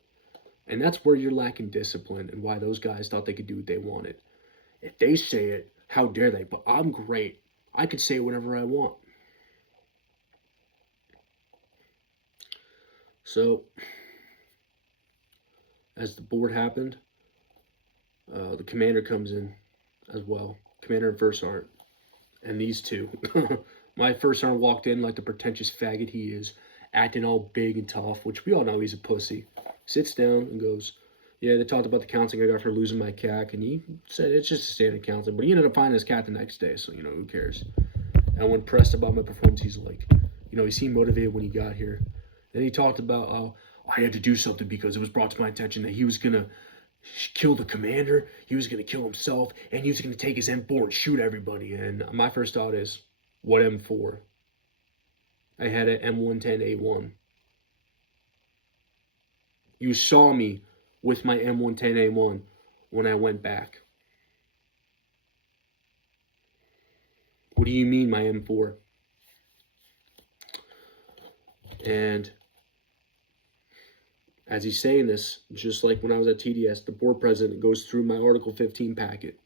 And that's where you're lacking discipline, and why those guys thought they could do what they wanted. If they say it, how dare they? But I'm great. I could say whatever I want. So, as the board happened, the commander comes in as well. Commander and first sergeant. And these two. My first sergeant walked in like the pretentious faggot he is, acting all big and tough, which we all know he's a pussy. Sits down and goes, yeah, they talked about the counseling I got for losing my CAC, and he said it's just a standard counseling, but he ended up finding his CAC the next day, so, who cares? And when pressed about my performance, he's like, he seemed motivated when he got here. Then he talked about how I had to do something because it was brought to my attention that he was going to kill the commander, he was going to kill himself, and he was going to take his M4 and shoot everybody. And my first thought is, what M4? I had an M110A1. You saw me with my M110A1 when I went back. What do you mean, my M4? And as he's saying this, just like when I was at TDS, the board president goes through my Article 15 packet.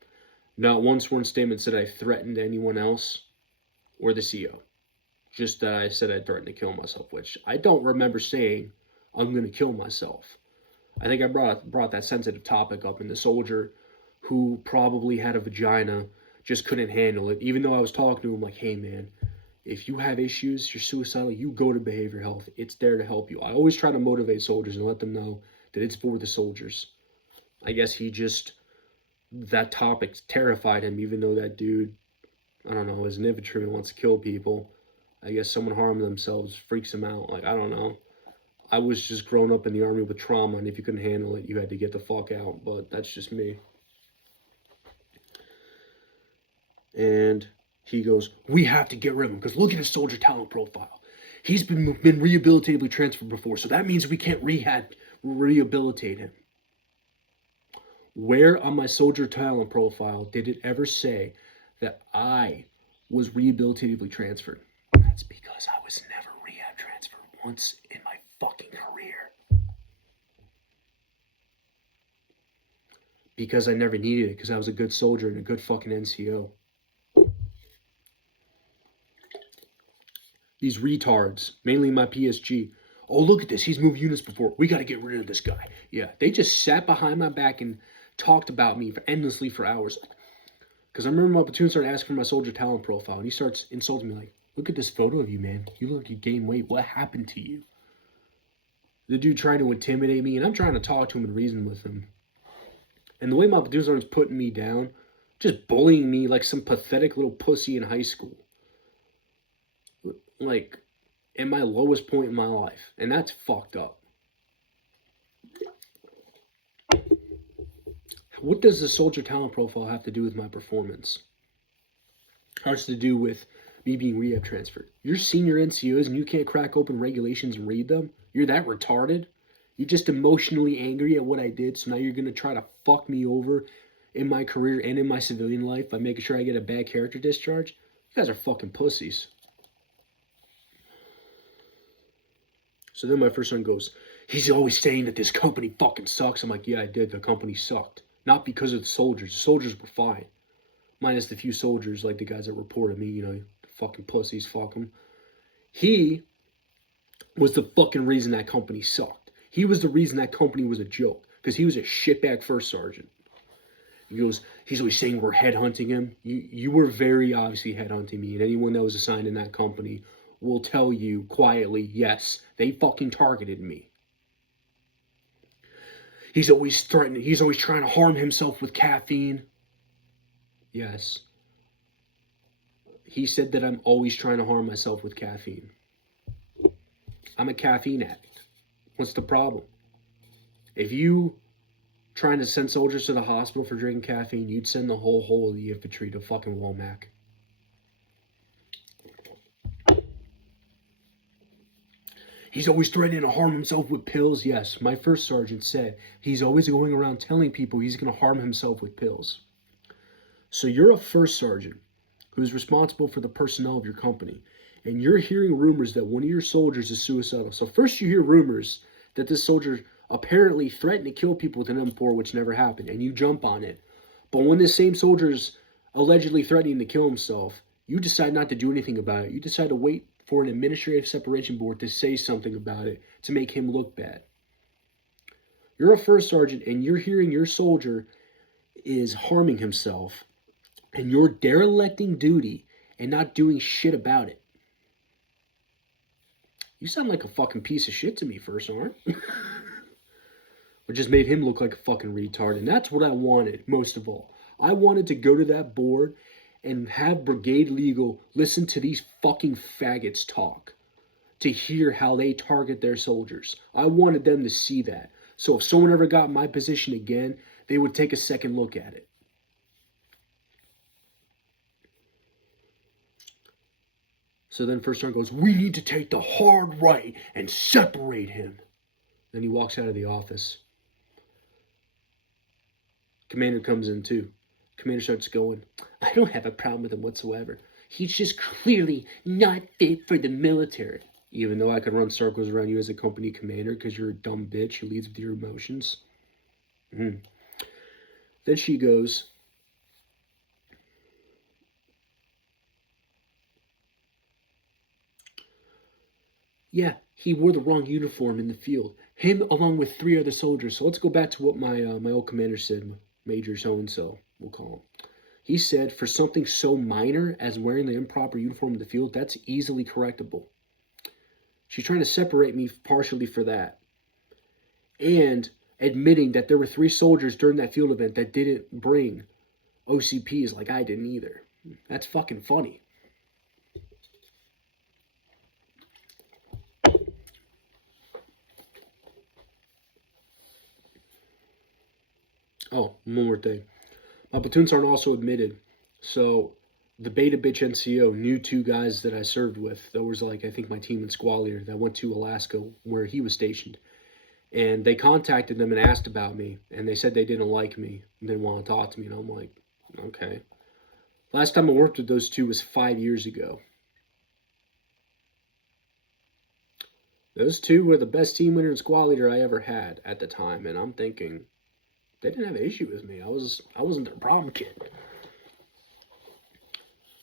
Not one sworn statement said I threatened anyone else or the CO. Just that I said I threatened to kill myself, which I don't remember saying I'm going to kill myself. I think I brought that sensitive topic up, and the soldier who probably had a vagina just couldn't handle it, even though I was talking to him like, hey man, if you have issues, you're suicidal, you go to behavioral health. It's there to help you. I always try to motivate soldiers and let them know that it's for the soldiers. I guess that topic terrified him, even though that dude, I don't know, is an infantryman, wants to kill people. I guess someone harmed themselves freaks him out. Like, I don't know. I was just grown up in the army with trauma, and if you couldn't handle it, you had to get the fuck out. But that's just me. And he goes, we have to get rid of him, because look at his soldier talent profile. He's been rehabilitatively transferred before, so that means we can't rehabilitate him. Where on my soldier talent profile did it ever say that I was rehabilitatively transferred? That's because I was never rehab transferred once in my fucking career. Because I never needed it, because I was a good soldier and a good fucking NCO. These retards, mainly my PSG. Oh, look at this. He's moved units before. We got to get rid of this guy. Yeah, they just sat behind my back and talked about me endlessly for hours. Because I remember my platoon started asking for my soldier talent profile, and he starts insulting me like, look at this photo of you, man. You look like you gained weight. What happened to you? The dude trying to intimidate me, and I'm trying to talk to him and reason with him. And the way my platoon sergeant's putting me down, just bullying me like some pathetic little pussy in high school. Like, at my lowest point in my life. And that's fucked up. What does the soldier talent profile have to do with my performance? It has to do with me being rehab transferred. You're senior NCOs and you can't crack open regulations and read them? You're that retarded? You're just emotionally angry at what I did, so now you're going to try to fuck me over in my career and in my civilian life by making sure I get a bad character discharge? You guys are fucking pussies. So then my first son goes, he's always saying that this company fucking sucks. I'm like, yeah, I did. The company sucked. Not because of the soldiers. The soldiers were fine. Minus the few soldiers, like the guys that reported me, you know, fucking pussies, fuck them. He was the fucking reason that company sucked. He was the reason that company was a joke. Because he was a shitbag first sergeant. He goes, he's always saying we're headhunting him. You were very obviously headhunting me. And anyone that was assigned in that company will tell you quietly, yes, they fucking targeted me. He's always threatening. He's always trying to harm himself with caffeine. Yes. He said that I'm always trying to harm myself with caffeine. I'm a caffeine addict. What's the problem? If you trying to send soldiers to the hospital for drinking caffeine, you'd send the whole of the infantry to fucking Womack. He's always threatening to harm himself with pills. Yes, my first sergeant said he's always going around telling people he's going to harm himself with pills. So you're a first sergeant who's responsible for the personnel of your company, and you're hearing rumors that one of your soldiers is suicidal. So first you hear rumors that this soldier apparently threatened to kill people with an M4, which never happened, and you jump on it. But when this same soldier's allegedly threatening to kill himself, you decide not to do anything about it. You decide to wait for an administrative separation board to say something about it to make him look bad. You're a first sergeant and you're hearing your soldier is harming himself and you're derelicting duty and not doing shit about it. You sound like a fucking piece of shit to me, first sergeant. But just made him look like a fucking retard. And that's what I wanted most of all. I wanted to go to that board and have Brigade Legal listen to these fucking faggots talk to hear how they target their soldiers. I wanted them to see that. So if someone ever got in my position again, they would take a second look at it. So then First Sergeant goes, we need to take the hard right and separate him. Then he walks out of the office. Commander comes in too. Commander starts going, I don't have a problem with him whatsoever. He's just clearly not fit for the military. Even though I could run circles around you as a company commander because you're a dumb bitch who leads with your emotions. Then she goes, yeah, he wore the wrong uniform in the field. Him along with 3 other soldiers. So let's go back to what my old commander said, Major so-and-so, we'll call him. He said, for something so minor as wearing the improper uniform in the field, that's easily correctable. She's trying to separate me partially for that. And admitting that there were 3 soldiers during that field event that didn't bring OCPs like I didn't either. That's fucking funny. Oh, one more thing. My platoon sergeant also admitted, so the beta bitch NCO knew 2 guys that I served with. That was like, I think my team in Squalier that went to Alaska where he was stationed. And they contacted them and asked about me, and they said they didn't like me and didn't want to talk to me. And I'm like, okay. Last time I worked with those two was 5 years ago. Those two were the best team leader and squad leader I ever had at the time, and I'm thinking they didn't have an issue with me. I wasn't their problem kid.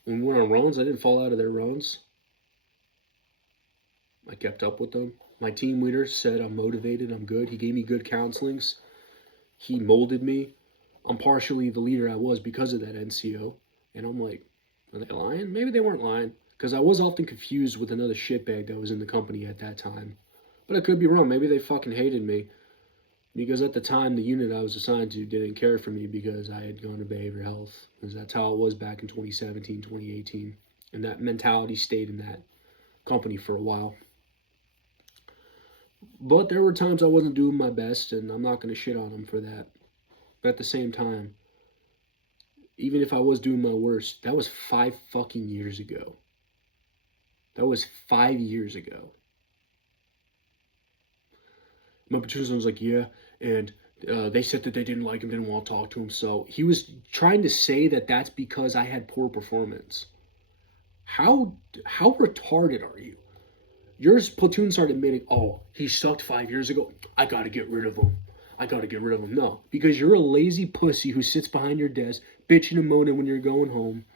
When we went on runs, I didn't fall out of their runs. I kept up with them. My team leader said I'm motivated, I'm good. He gave me good counselings. He molded me. I'm partially the leader I was because of that NCO. And I'm like, are they lying? Maybe they weren't lying. Because I was often confused with another shitbag that was in the company at that time. But I could be wrong. Maybe they fucking hated me. Because at the time, the unit I was assigned to didn't care for me because I had gone to behavioral health. Because that's how it was back in 2017, 2018. And that mentality stayed in that company for a while. But there were times I wasn't doing my best, and I'm not going to shit on them for that. But at the same time, even if I was doing my worst, that was 5 fucking years ago. That was 5 years ago. My platoon was like, yeah, and they said that they didn't like him, didn't want to talk to him. So he was trying to say that that's because I had poor performance. How retarded are you? Your platoon started admitting, oh, he sucked 5 years ago. I got to get rid of him. I got to get rid of him. No, because you're a lazy pussy who sits behind your desk, bitching and moaning when you're going home,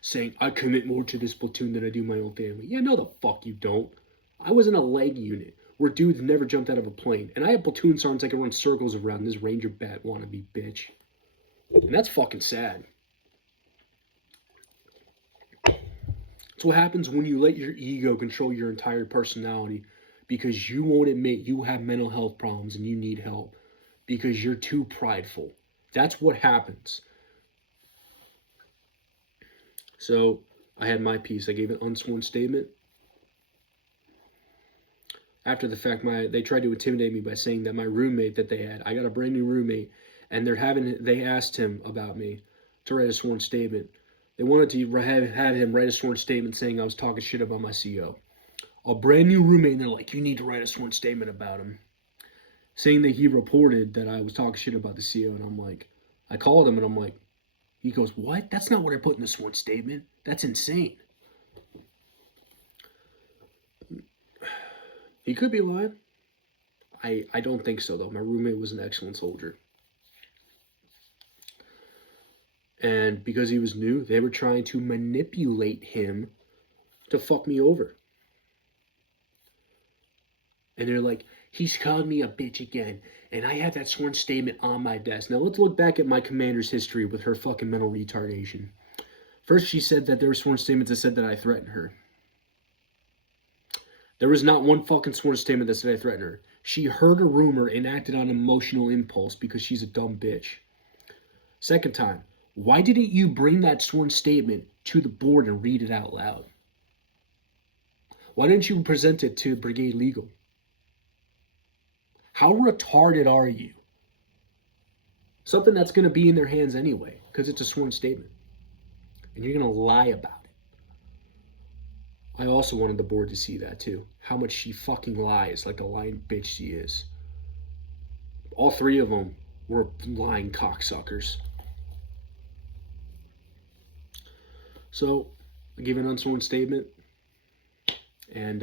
saying, I commit more to this platoon than I do my own family. Yeah, no, the fuck you don't. I was in a leg unit where dudes never jumped out of a plane, and I had platoon sergeants I could run circles around this Ranger bat wannabe bitch. And that's fucking sad. It's what happens when you let your ego control your entire personality because you won't admit you have mental health problems and you need help because you're too prideful. That's what happens. So I had my piece. I gave an unsworn statement. After the fact, they tried to intimidate me by saying that my roommate that they had, I got a brand new roommate, and they asked him about me to write a sworn statement. They wanted to have him write a sworn statement saying I was talking shit about my CO. A brand new roommate, and they're like, you need to write a sworn statement about him. Saying that he reported that I was talking shit about the CO, and I'm like, I called him, and I'm like, he goes, what? That's not what I put in the sworn statement. That's insane. He could be lying. I don't think so, though. My roommate was an excellent soldier. And because he was new, they were trying to manipulate him to fuck me over. And they're like, he's called me a bitch again. And I had that sworn statement on my desk. Now let's look back at my commander's history with her fucking mental retardation. First, she said that there were sworn statements that said that I threatened her. There was not one fucking sworn statement that said I threatened her. She heard a rumor and acted on emotional impulse because she's a dumb bitch. Second time, why didn't you bring that sworn statement to the board and read it out loud? Why didn't you present it to Brigade Legal? How retarded are you? Something that's going to be in their hands anyway, because it's a sworn statement. And you're going to lie about it. I also wanted the board to see that too. How much she fucking lies like the lying bitch she is. All three of them were lying cocksuckers. So I gave an unsworn statement, and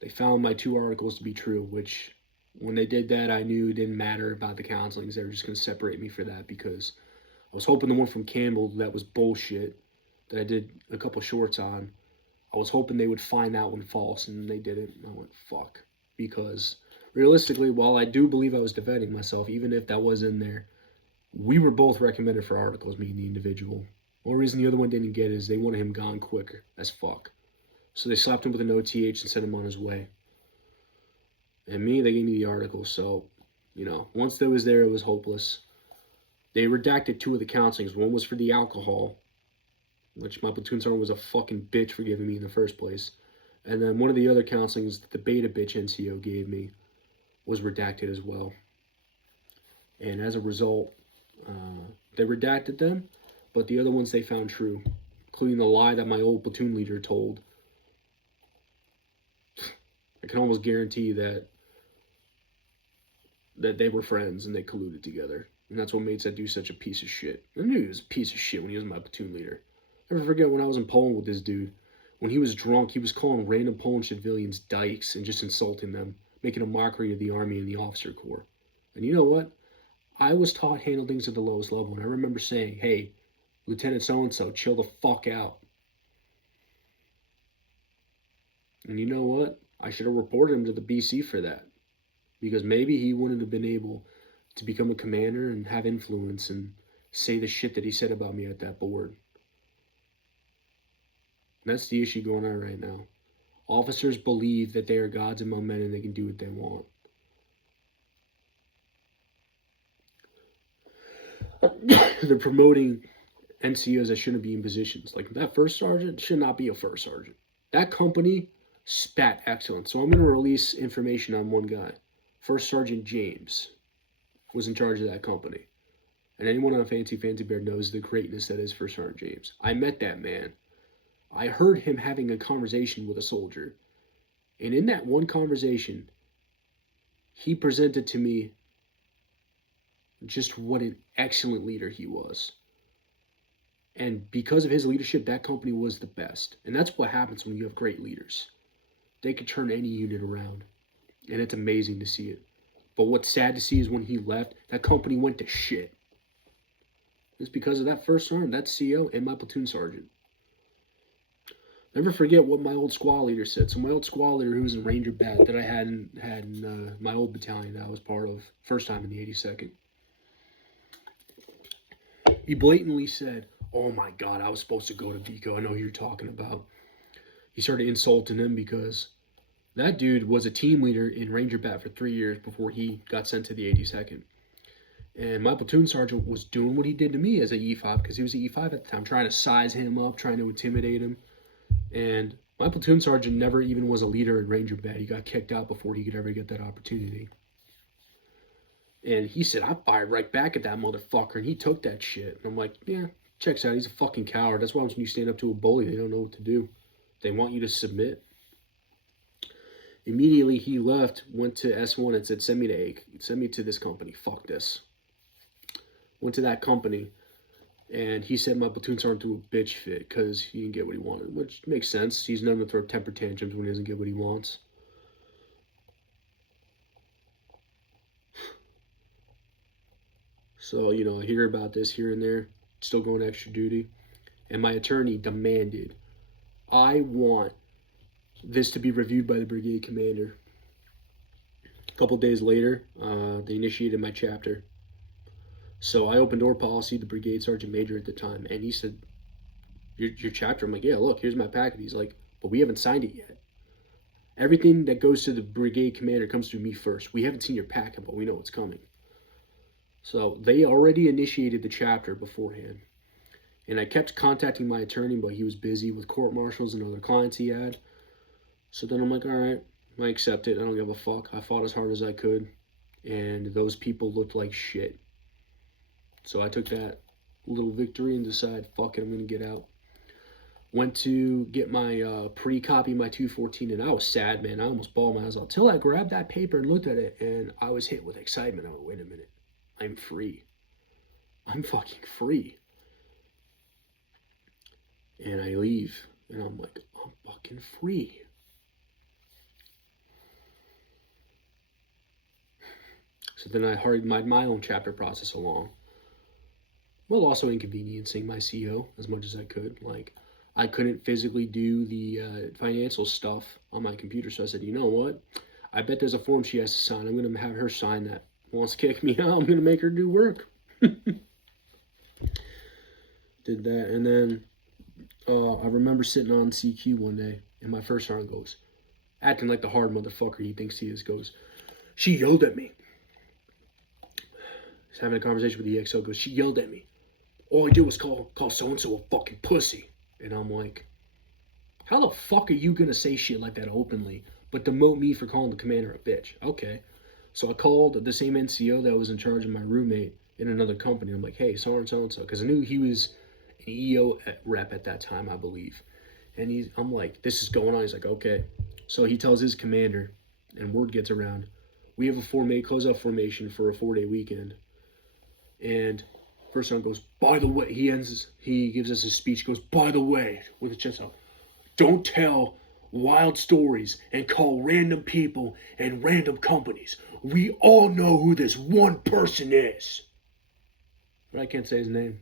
they found my 2 articles to be true, which when they did that, I knew it didn't matter about the counselings. They were just going to separate me for that because I was hoping the one from Campbell that was bullshit that I did a couple shorts on, I was hoping they would find that one false, and they didn't. And I went, fuck. Because realistically, while I do believe I was defending myself, even if that was in there, we were both recommended for articles, me and the individual. The only reason the other one didn't get it is they wanted him gone quicker as fuck. So they slapped him with an OTH and sent him on his way. And me, they gave me the article. So, once that was there, it was hopeless. They redacted 2 of the counselings. One was for the alcohol, which my platoon sergeant was a fucking bitch for giving me in the first place. And then one of the other counselings that the beta bitch NCO gave me was redacted as well. And as a result, they redacted them, but the other ones they found true, including the lie that my old platoon leader told. I can almost guarantee that that they were friends and they colluded together. And that's what made that dude such a piece of shit. I knew he was a piece of shit when he was my platoon leader. Never forget when I was in Poland with this dude. When he was drunk, he was calling random Polish civilians dykes and just insulting them, making a mockery of the army and the officer corps. And you know what? I was taught handle things at the lowest level, and I remember saying, "Hey, Lieutenant so and so, chill the fuck out." And you know what? I should have reported him to the BC for that, because maybe he wouldn't have been able to become a commander and have influence and say the shit that he said about me at that board. And that's the issue going on right now. Officers believe that they are gods among men and they can do what they want. They're promoting NCOs that shouldn't be in positions. Like that first sergeant should not be a first sergeant. That company spat excellence. So I'm going to release information on one guy. First Sergeant James was in charge of that company. And anyone on Fancy Bear knows the greatness that is First Sergeant James. I met that man. I heard him having a conversation with a soldier. And in that one conversation, he presented to me just what an excellent leader he was. And because of his leadership, that company was the best. And that's what happens when you have great leaders. They could turn any unit around. And it's amazing to see it. But what's sad to see is when he left, that company went to shit. It's because of that first sergeant, that CO, and my platoon sergeant. Never forget what my old squad leader said. So my old squad leader, who was in Ranger Bat that I had in my old battalion that I was part of, first time in the 82nd. He blatantly said, "Oh my God, I was supposed to go to Vico. I know who you're talking about." He started insulting him because that dude was a team leader in Ranger Bat for 3 years before he got sent to the 82nd. And my platoon sergeant was doing what he did to me as an E5 because he was an E5 at the time, trying to size him up, trying to intimidate him. And my platoon sergeant never even was a leader in Ranger Bat. He got kicked out before he could ever get that opportunity. And he said, "I fired right back at that motherfucker," and he took that shit. And I'm like, yeah, checks out. He's a fucking coward. That's why when you stand up to a bully, they don't know what to do. They want you to submit. Immediately, he left, went to S1 and said, "Send me to AIC. Send me to this company. Fuck this." Went to that company. And he said my platoon sergeant threw a bitch fit because he didn't get what he wanted, which makes sense. He's known to throw temper tantrums when he doesn't get what he wants. So, I hear about this here and there, still going extra duty. And my attorney demanded, "I want this to be reviewed by the brigade commander." A couple days later, they initiated my chapter. So I opened door policy, the brigade sergeant major at the time, and he said, your chapter?" I'm like, "Yeah, look, here's my packet." He's like, "But we haven't signed it yet. Everything that goes to the brigade commander comes through me first. We haven't seen your packet, but we know it's coming." So they already initiated the chapter beforehand. And I kept contacting my attorney, but he was busy with court martials and other clients he had. So then I'm like, all right, I accept it. I don't give a fuck. I fought as hard as I could, and those people looked like shit. So I took that little victory and decided, fuck it, I'm going to get out. Went to get my pre-copy, my 214, and I was sad, man. I almost bawled my eyes out until I grabbed that paper and looked at it, and I was hit with excitement. I went, wait a minute. I'm free. I'm fucking free. And I leave, and I'm like, I'm fucking free. So then I hurried my own chapter process along, while also inconveniencing my CO as much as I could. Like, I couldn't physically do the financial stuff on my computer, so I said, you know what? I bet there's a form she has to sign. I'm going to have her sign that. Wants to kick me out, I'm going to make her do work. Did that, and then I remember sitting on CQ one day, and my first sergeant goes, acting like the hard motherfucker he thinks he is, goes, "She yelled at me." He's having a conversation with the EXO, goes, "She yelled at me. All I did was call so-and-so a fucking pussy." And I'm like, how the fuck are you going to say shit like that openly, but demote me for calling the commander a bitch? Okay. So I called the same NCO that was in charge of my roommate in another company. I'm like, "Hey, so-and-so," because I knew he was an EO rep at that time, I believe. And I'm like, this is going on. He's like, okay. So he tells his commander, and word gets around, We have a closeout formation for a 4-day weekend. And first sergeant goes, by the way, he gives us a speech, goes, by the way, with his chest out, don't tell wild stories and call random people and random companies. We all know who this one person is. But I can't say his name.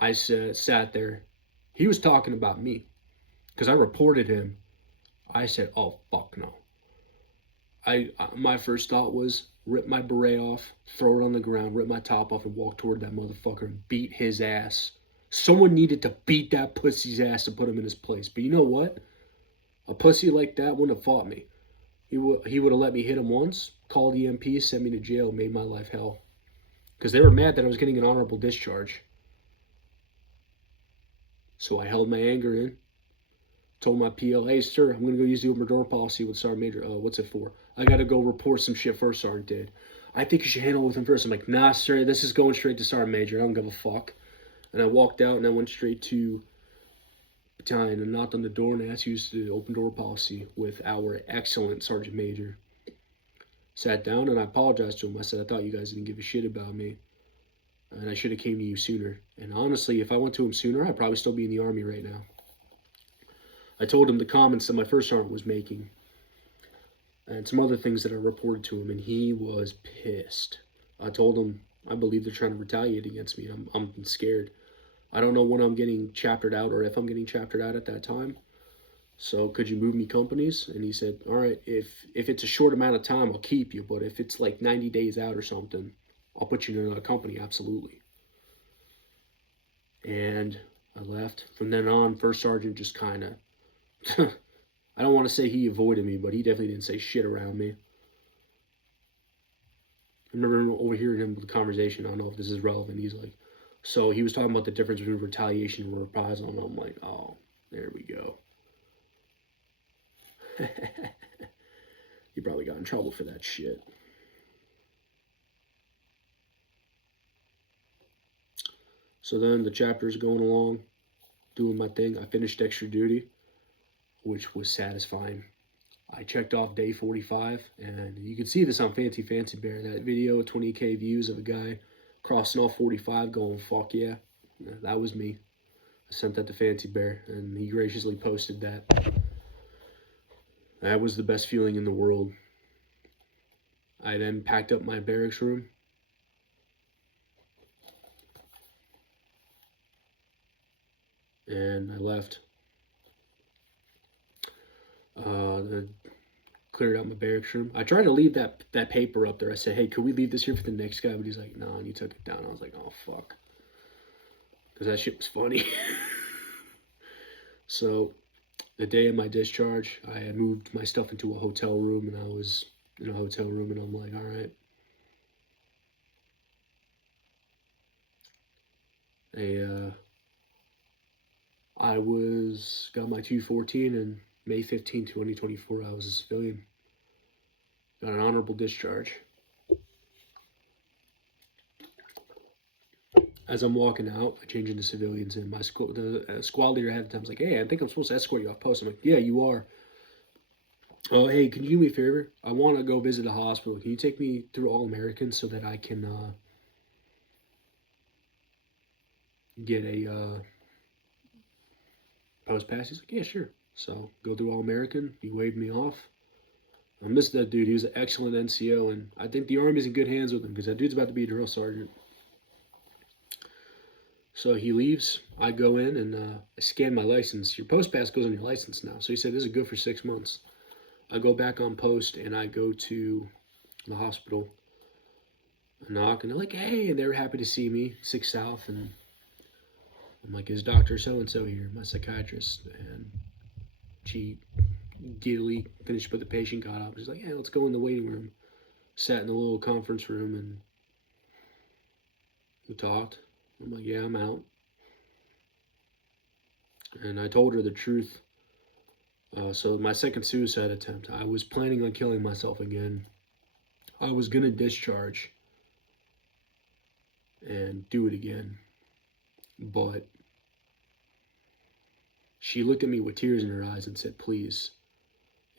I sat there. He was talking about me because I reported him. I said, oh, fuck no. My first thought was rip my beret off, throw it on the ground, rip my top off, and walk toward that motherfucker and beat his ass. Someone needed to beat that pussy's ass to put him in his place. But you know what? A pussy like that wouldn't have fought me. He would have let me hit him once, called EMP, sent me to jail, made my life hell. Because they were mad that I was getting an honorable discharge. So I held my anger in. Told my PL, hey, sir, I'm going to go use the open door policy with Sergeant Major. What's it for? I got to go report some shit first, Sergeant did. I think you should handle it with him first. I'm like, nah, sir, this is going straight to Sergeant Major. I don't give a fuck. And I walked out and I went straight to battalion and knocked on the door and asked to use the open door policy with our excellent Sergeant Major. Sat down and I apologized to him. I said, I thought you guys didn't give a shit about me. And I should have came to you sooner. And honestly, if I went to him sooner, I'd probably still be in the Army right now. I told him the comments that my first sergeant was making and some other things that I reported to him, and he was pissed. I told him I believe they're trying to retaliate against me. I'm scared. I don't know when I'm getting chaptered out or if I'm getting chaptered out at that time. So could you move me companies? And he said, all right, if it's a short amount of time, I'll keep you. But if it's like 90 days out or something, I'll put you in another company, absolutely. And I left. From then on, first sergeant just kind of, I don't want to say he avoided me, but he definitely didn't say shit around me. I remember overhearing him with the conversation. I don't know if this is relevant. He's like, so he was talking about the difference between retaliation and reprisal. And I'm like, oh, there we go. He probably got in trouble for that shit. So then the chapter's going along, doing my thing. I finished extra duty, which was satisfying. I checked off day 45, and you can see this on Fancy Bear. That video, 20K views of a guy crossing off 45 going, fuck yeah. That was me. I sent that to Fancy Bear, and he graciously posted that. That was the best feeling in the world. I then packed up my barracks room. And I left. Cleared out my barracks room. I tried to leave that paper up there. I said, hey, could we leave this here for the next guy? But he's like, no, and he took it down. I was like, oh, fuck. Because that shit was funny. So the day of my discharge, I had moved my stuff into a hotel room, and I was in a hotel room, and I'm like, all right. I got my 214, and May 15, 2024, I was a civilian. Got an honorable discharge. As I'm walking out, I change into civilians, and the squad leader ahead of time was like, hey, I think I'm supposed to escort you off post. I'm like, yeah, you are. Oh, hey, can you do me a favor? I want to go visit a hospital. Can you take me through All American so that I can get a post pass? He's like, yeah, sure. So go through All American. He waved me off. I miss that dude. He was an excellent NCO, and I think the Army's in good hands with him because that dude's about to be a drill sergeant. So he leaves. I go in and I scan my license. Your post pass goes on your license now. So he said, this is good for 6 months. I go back on post and I go to the hospital. I knock and they're like, hey, and they're happy to see me, 6 South. And I'm like, is Dr. So-and-so here, my psychiatrist? And she giddily finished with the patient, got up. She's like, yeah, let's go in the waiting room. Sat in the little conference room and we talked. I'm like, yeah, I'm out. And I told her the truth. So my second suicide attempt, I was planning on killing myself again. I was going to discharge and do it again. But she looked at me with tears in her eyes and said, please,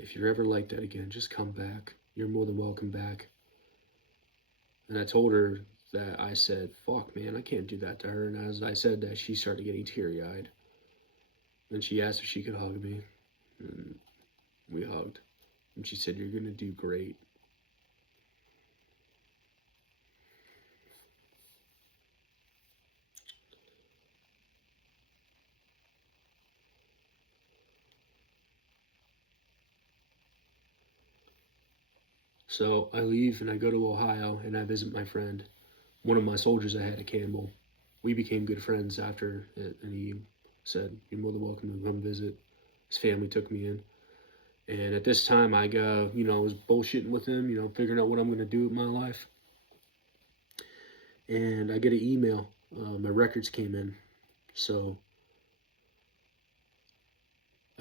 if you're ever like that again, just come back. You're more than welcome back. And I told her that I said, fuck, man, I can't do that to her. And as I said that, she started getting teary eyed. And she asked if she could hug me. And we hugged. And she said, you're going to do great. So I leave and I go to Ohio and I visit my friend, one of my soldiers I had at Campbell. We became good friends after it, and he said, you're more than welcome to come visit. His family took me in. And at this time, I was bullshitting with him, figuring out what I'm going to do with my life. And I get an email. My records came in. So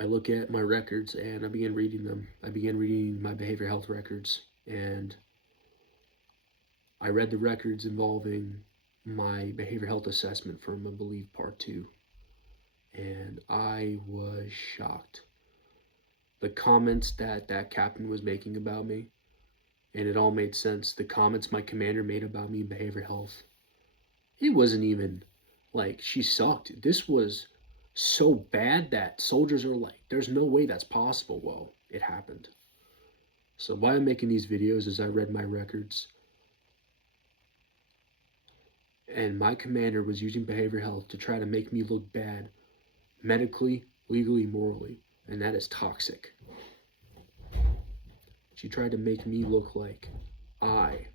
I look at my records and I begin reading them. I began reading my behavioral health records. And I read the records involving my behavioral health assessment from, I believe, part 2. And I was shocked. The comments that captain was making about me, and it all made sense. The comments my commander made about me in behavioral health, it wasn't even like she sucked. This was so bad that soldiers are like, there's no way that's possible. Well, it happened. So why I'm making these videos is I read my records, and my commander was using behavioral health to try to make me look bad medically, legally, morally, and that is toxic. She tried to make me look like I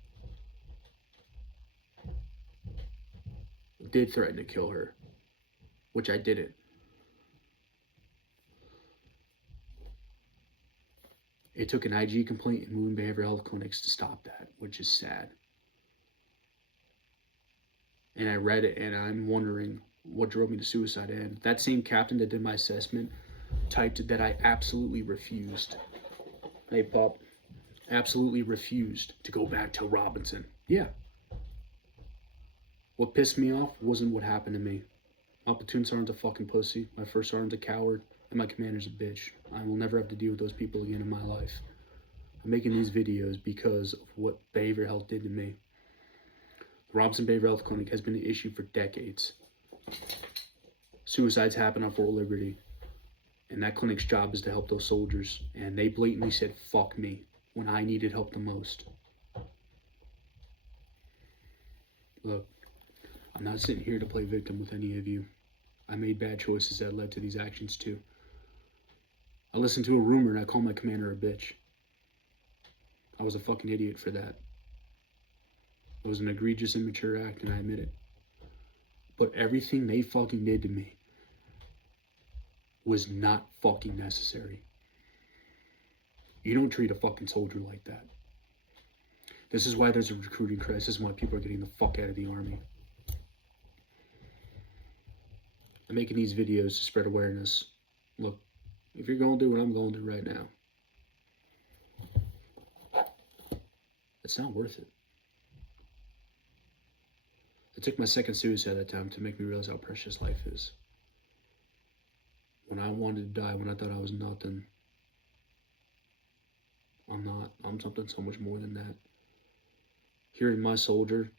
did threaten to kill her, which I didn't. It took an IG complaint and moving behavioral health clinics to stop that, which is sad. And I read it and I'm wondering what drove me to suicide. And that same captain that did my assessment typed that I absolutely refused. Hey, pup. Absolutely refused to go back to Robinson. Yeah. What pissed me off wasn't what happened to me. My platoon sergeant's a fucking pussy. My first sergeant's a coward. And my commander's a bitch. I will never have to deal with those people again in my life. I'm making these videos because of what behavioral health did to me. The Robinson Behavioral Health Clinic has been an issue for decades. Suicides happen on Fort Liberty. And that clinic's job is to help those soldiers. And they blatantly said, fuck me, when I needed help the most. Look, I'm not sitting here to play victim with any of you. I made bad choices that led to these actions too. I listened to a rumor and I called my commander a bitch. I was a fucking idiot for that. It was an egregious, immature act, and I admit it. But everything they fucking did to me was not fucking necessary. You don't treat a fucking soldier like that. This is why there's a recruiting crisis and why people are getting the fuck out of the Army. I'm making these videos to spread awareness. Look, if you're going to do what I'm going to do right now, it's not worth it. It took my second suicide attempt to make me realize how precious life is. When I wanted to die, when I thought I was nothing, I'm not. I'm something so much more than that. Hearing my soldier,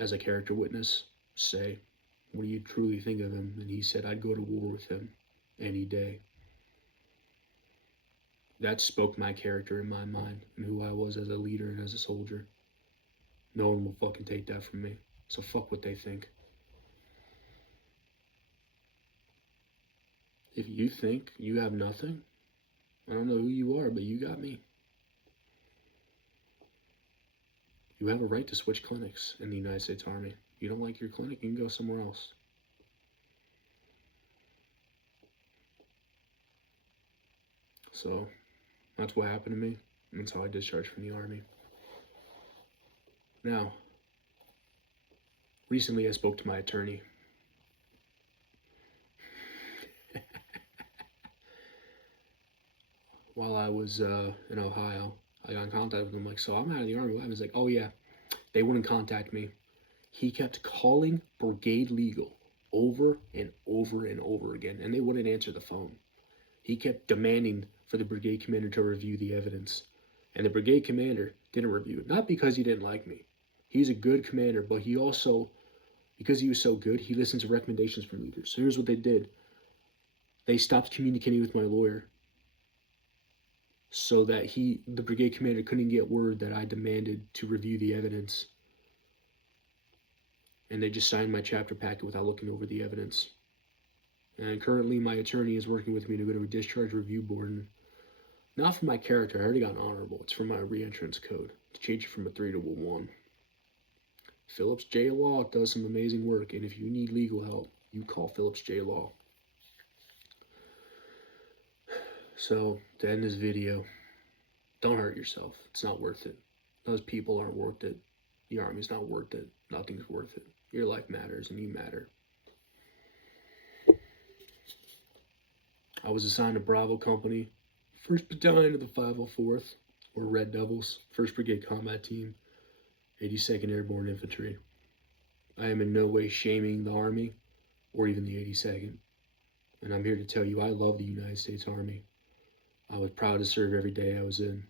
as a character witness, say, what do you truly think of him? And he said, I'd go to war with him any day. That spoke my character in my mind and who I was as a leader and as a soldier. No one will fucking take that from me. So fuck what they think. If you think you have nothing, I don't know who you are, but you got me. You have a right to switch clinics in the United States Army. You don't like your clinic, you can go somewhere else. So, that's what happened to me. And that's how I discharged from the Army. Now, recently I spoke to my attorney. While I was in Ohio, I got in contact with him, like, so I'm out of the Army. I was like, oh yeah, they wouldn't contact me. He kept calling Brigade Legal over and over and over again, and they wouldn't answer the phone. He kept demanding for the brigade commander to review the evidence. And the brigade commander didn't review it. Not because he didn't like me. He's a good commander, but he also, because he was so good, he listened to recommendations from leaders. So here's what they did. They stopped communicating with my lawyer so that the brigade commander couldn't get word that I demanded to review the evidence. And they just signed my chapter packet without looking over the evidence. And currently my attorney is working with me to go to a discharge review board, and not for my character, I already got an honorable, it's for my reentrance code, to change it from a 3 to a 1. Phillips J. Law does some amazing work, and if you need legal help, you call Phillips J. Law. So, to end this video, don't hurt yourself. It's not worth it. Those people aren't worth it. The Army's not worth it. Nothing's worth it. Your life matters, and you matter. I was assigned to Bravo Company, 1st Battalion of the 504th, or Red Devils, 1st Brigade Combat Team, 82nd Airborne Infantry. I am in no way shaming the Army, or even the 82nd. And I'm here to tell you I love the United States Army. I was proud to serve every day I was in.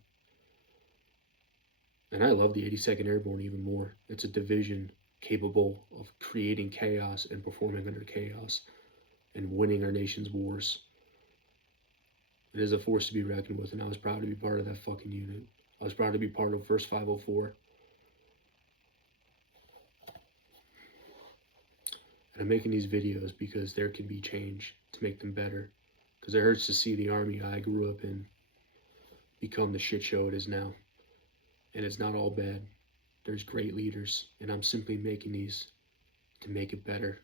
And I love the 82nd Airborne even more. It's a division capable of creating chaos and performing under chaos and winning our nation's wars. It is a force to be reckoned with, and I was proud to be part of that fucking unit. I was proud to be part of 1st 504. And I'm making these videos because there can be change to make them better. Because it hurts to see the Army I grew up in become the shit show it is now. And it's not all bad. There's great leaders, and I'm simply making these to make it better.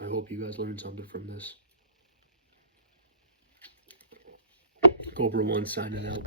I hope you guys learned something from this. Cobra 1 signing out.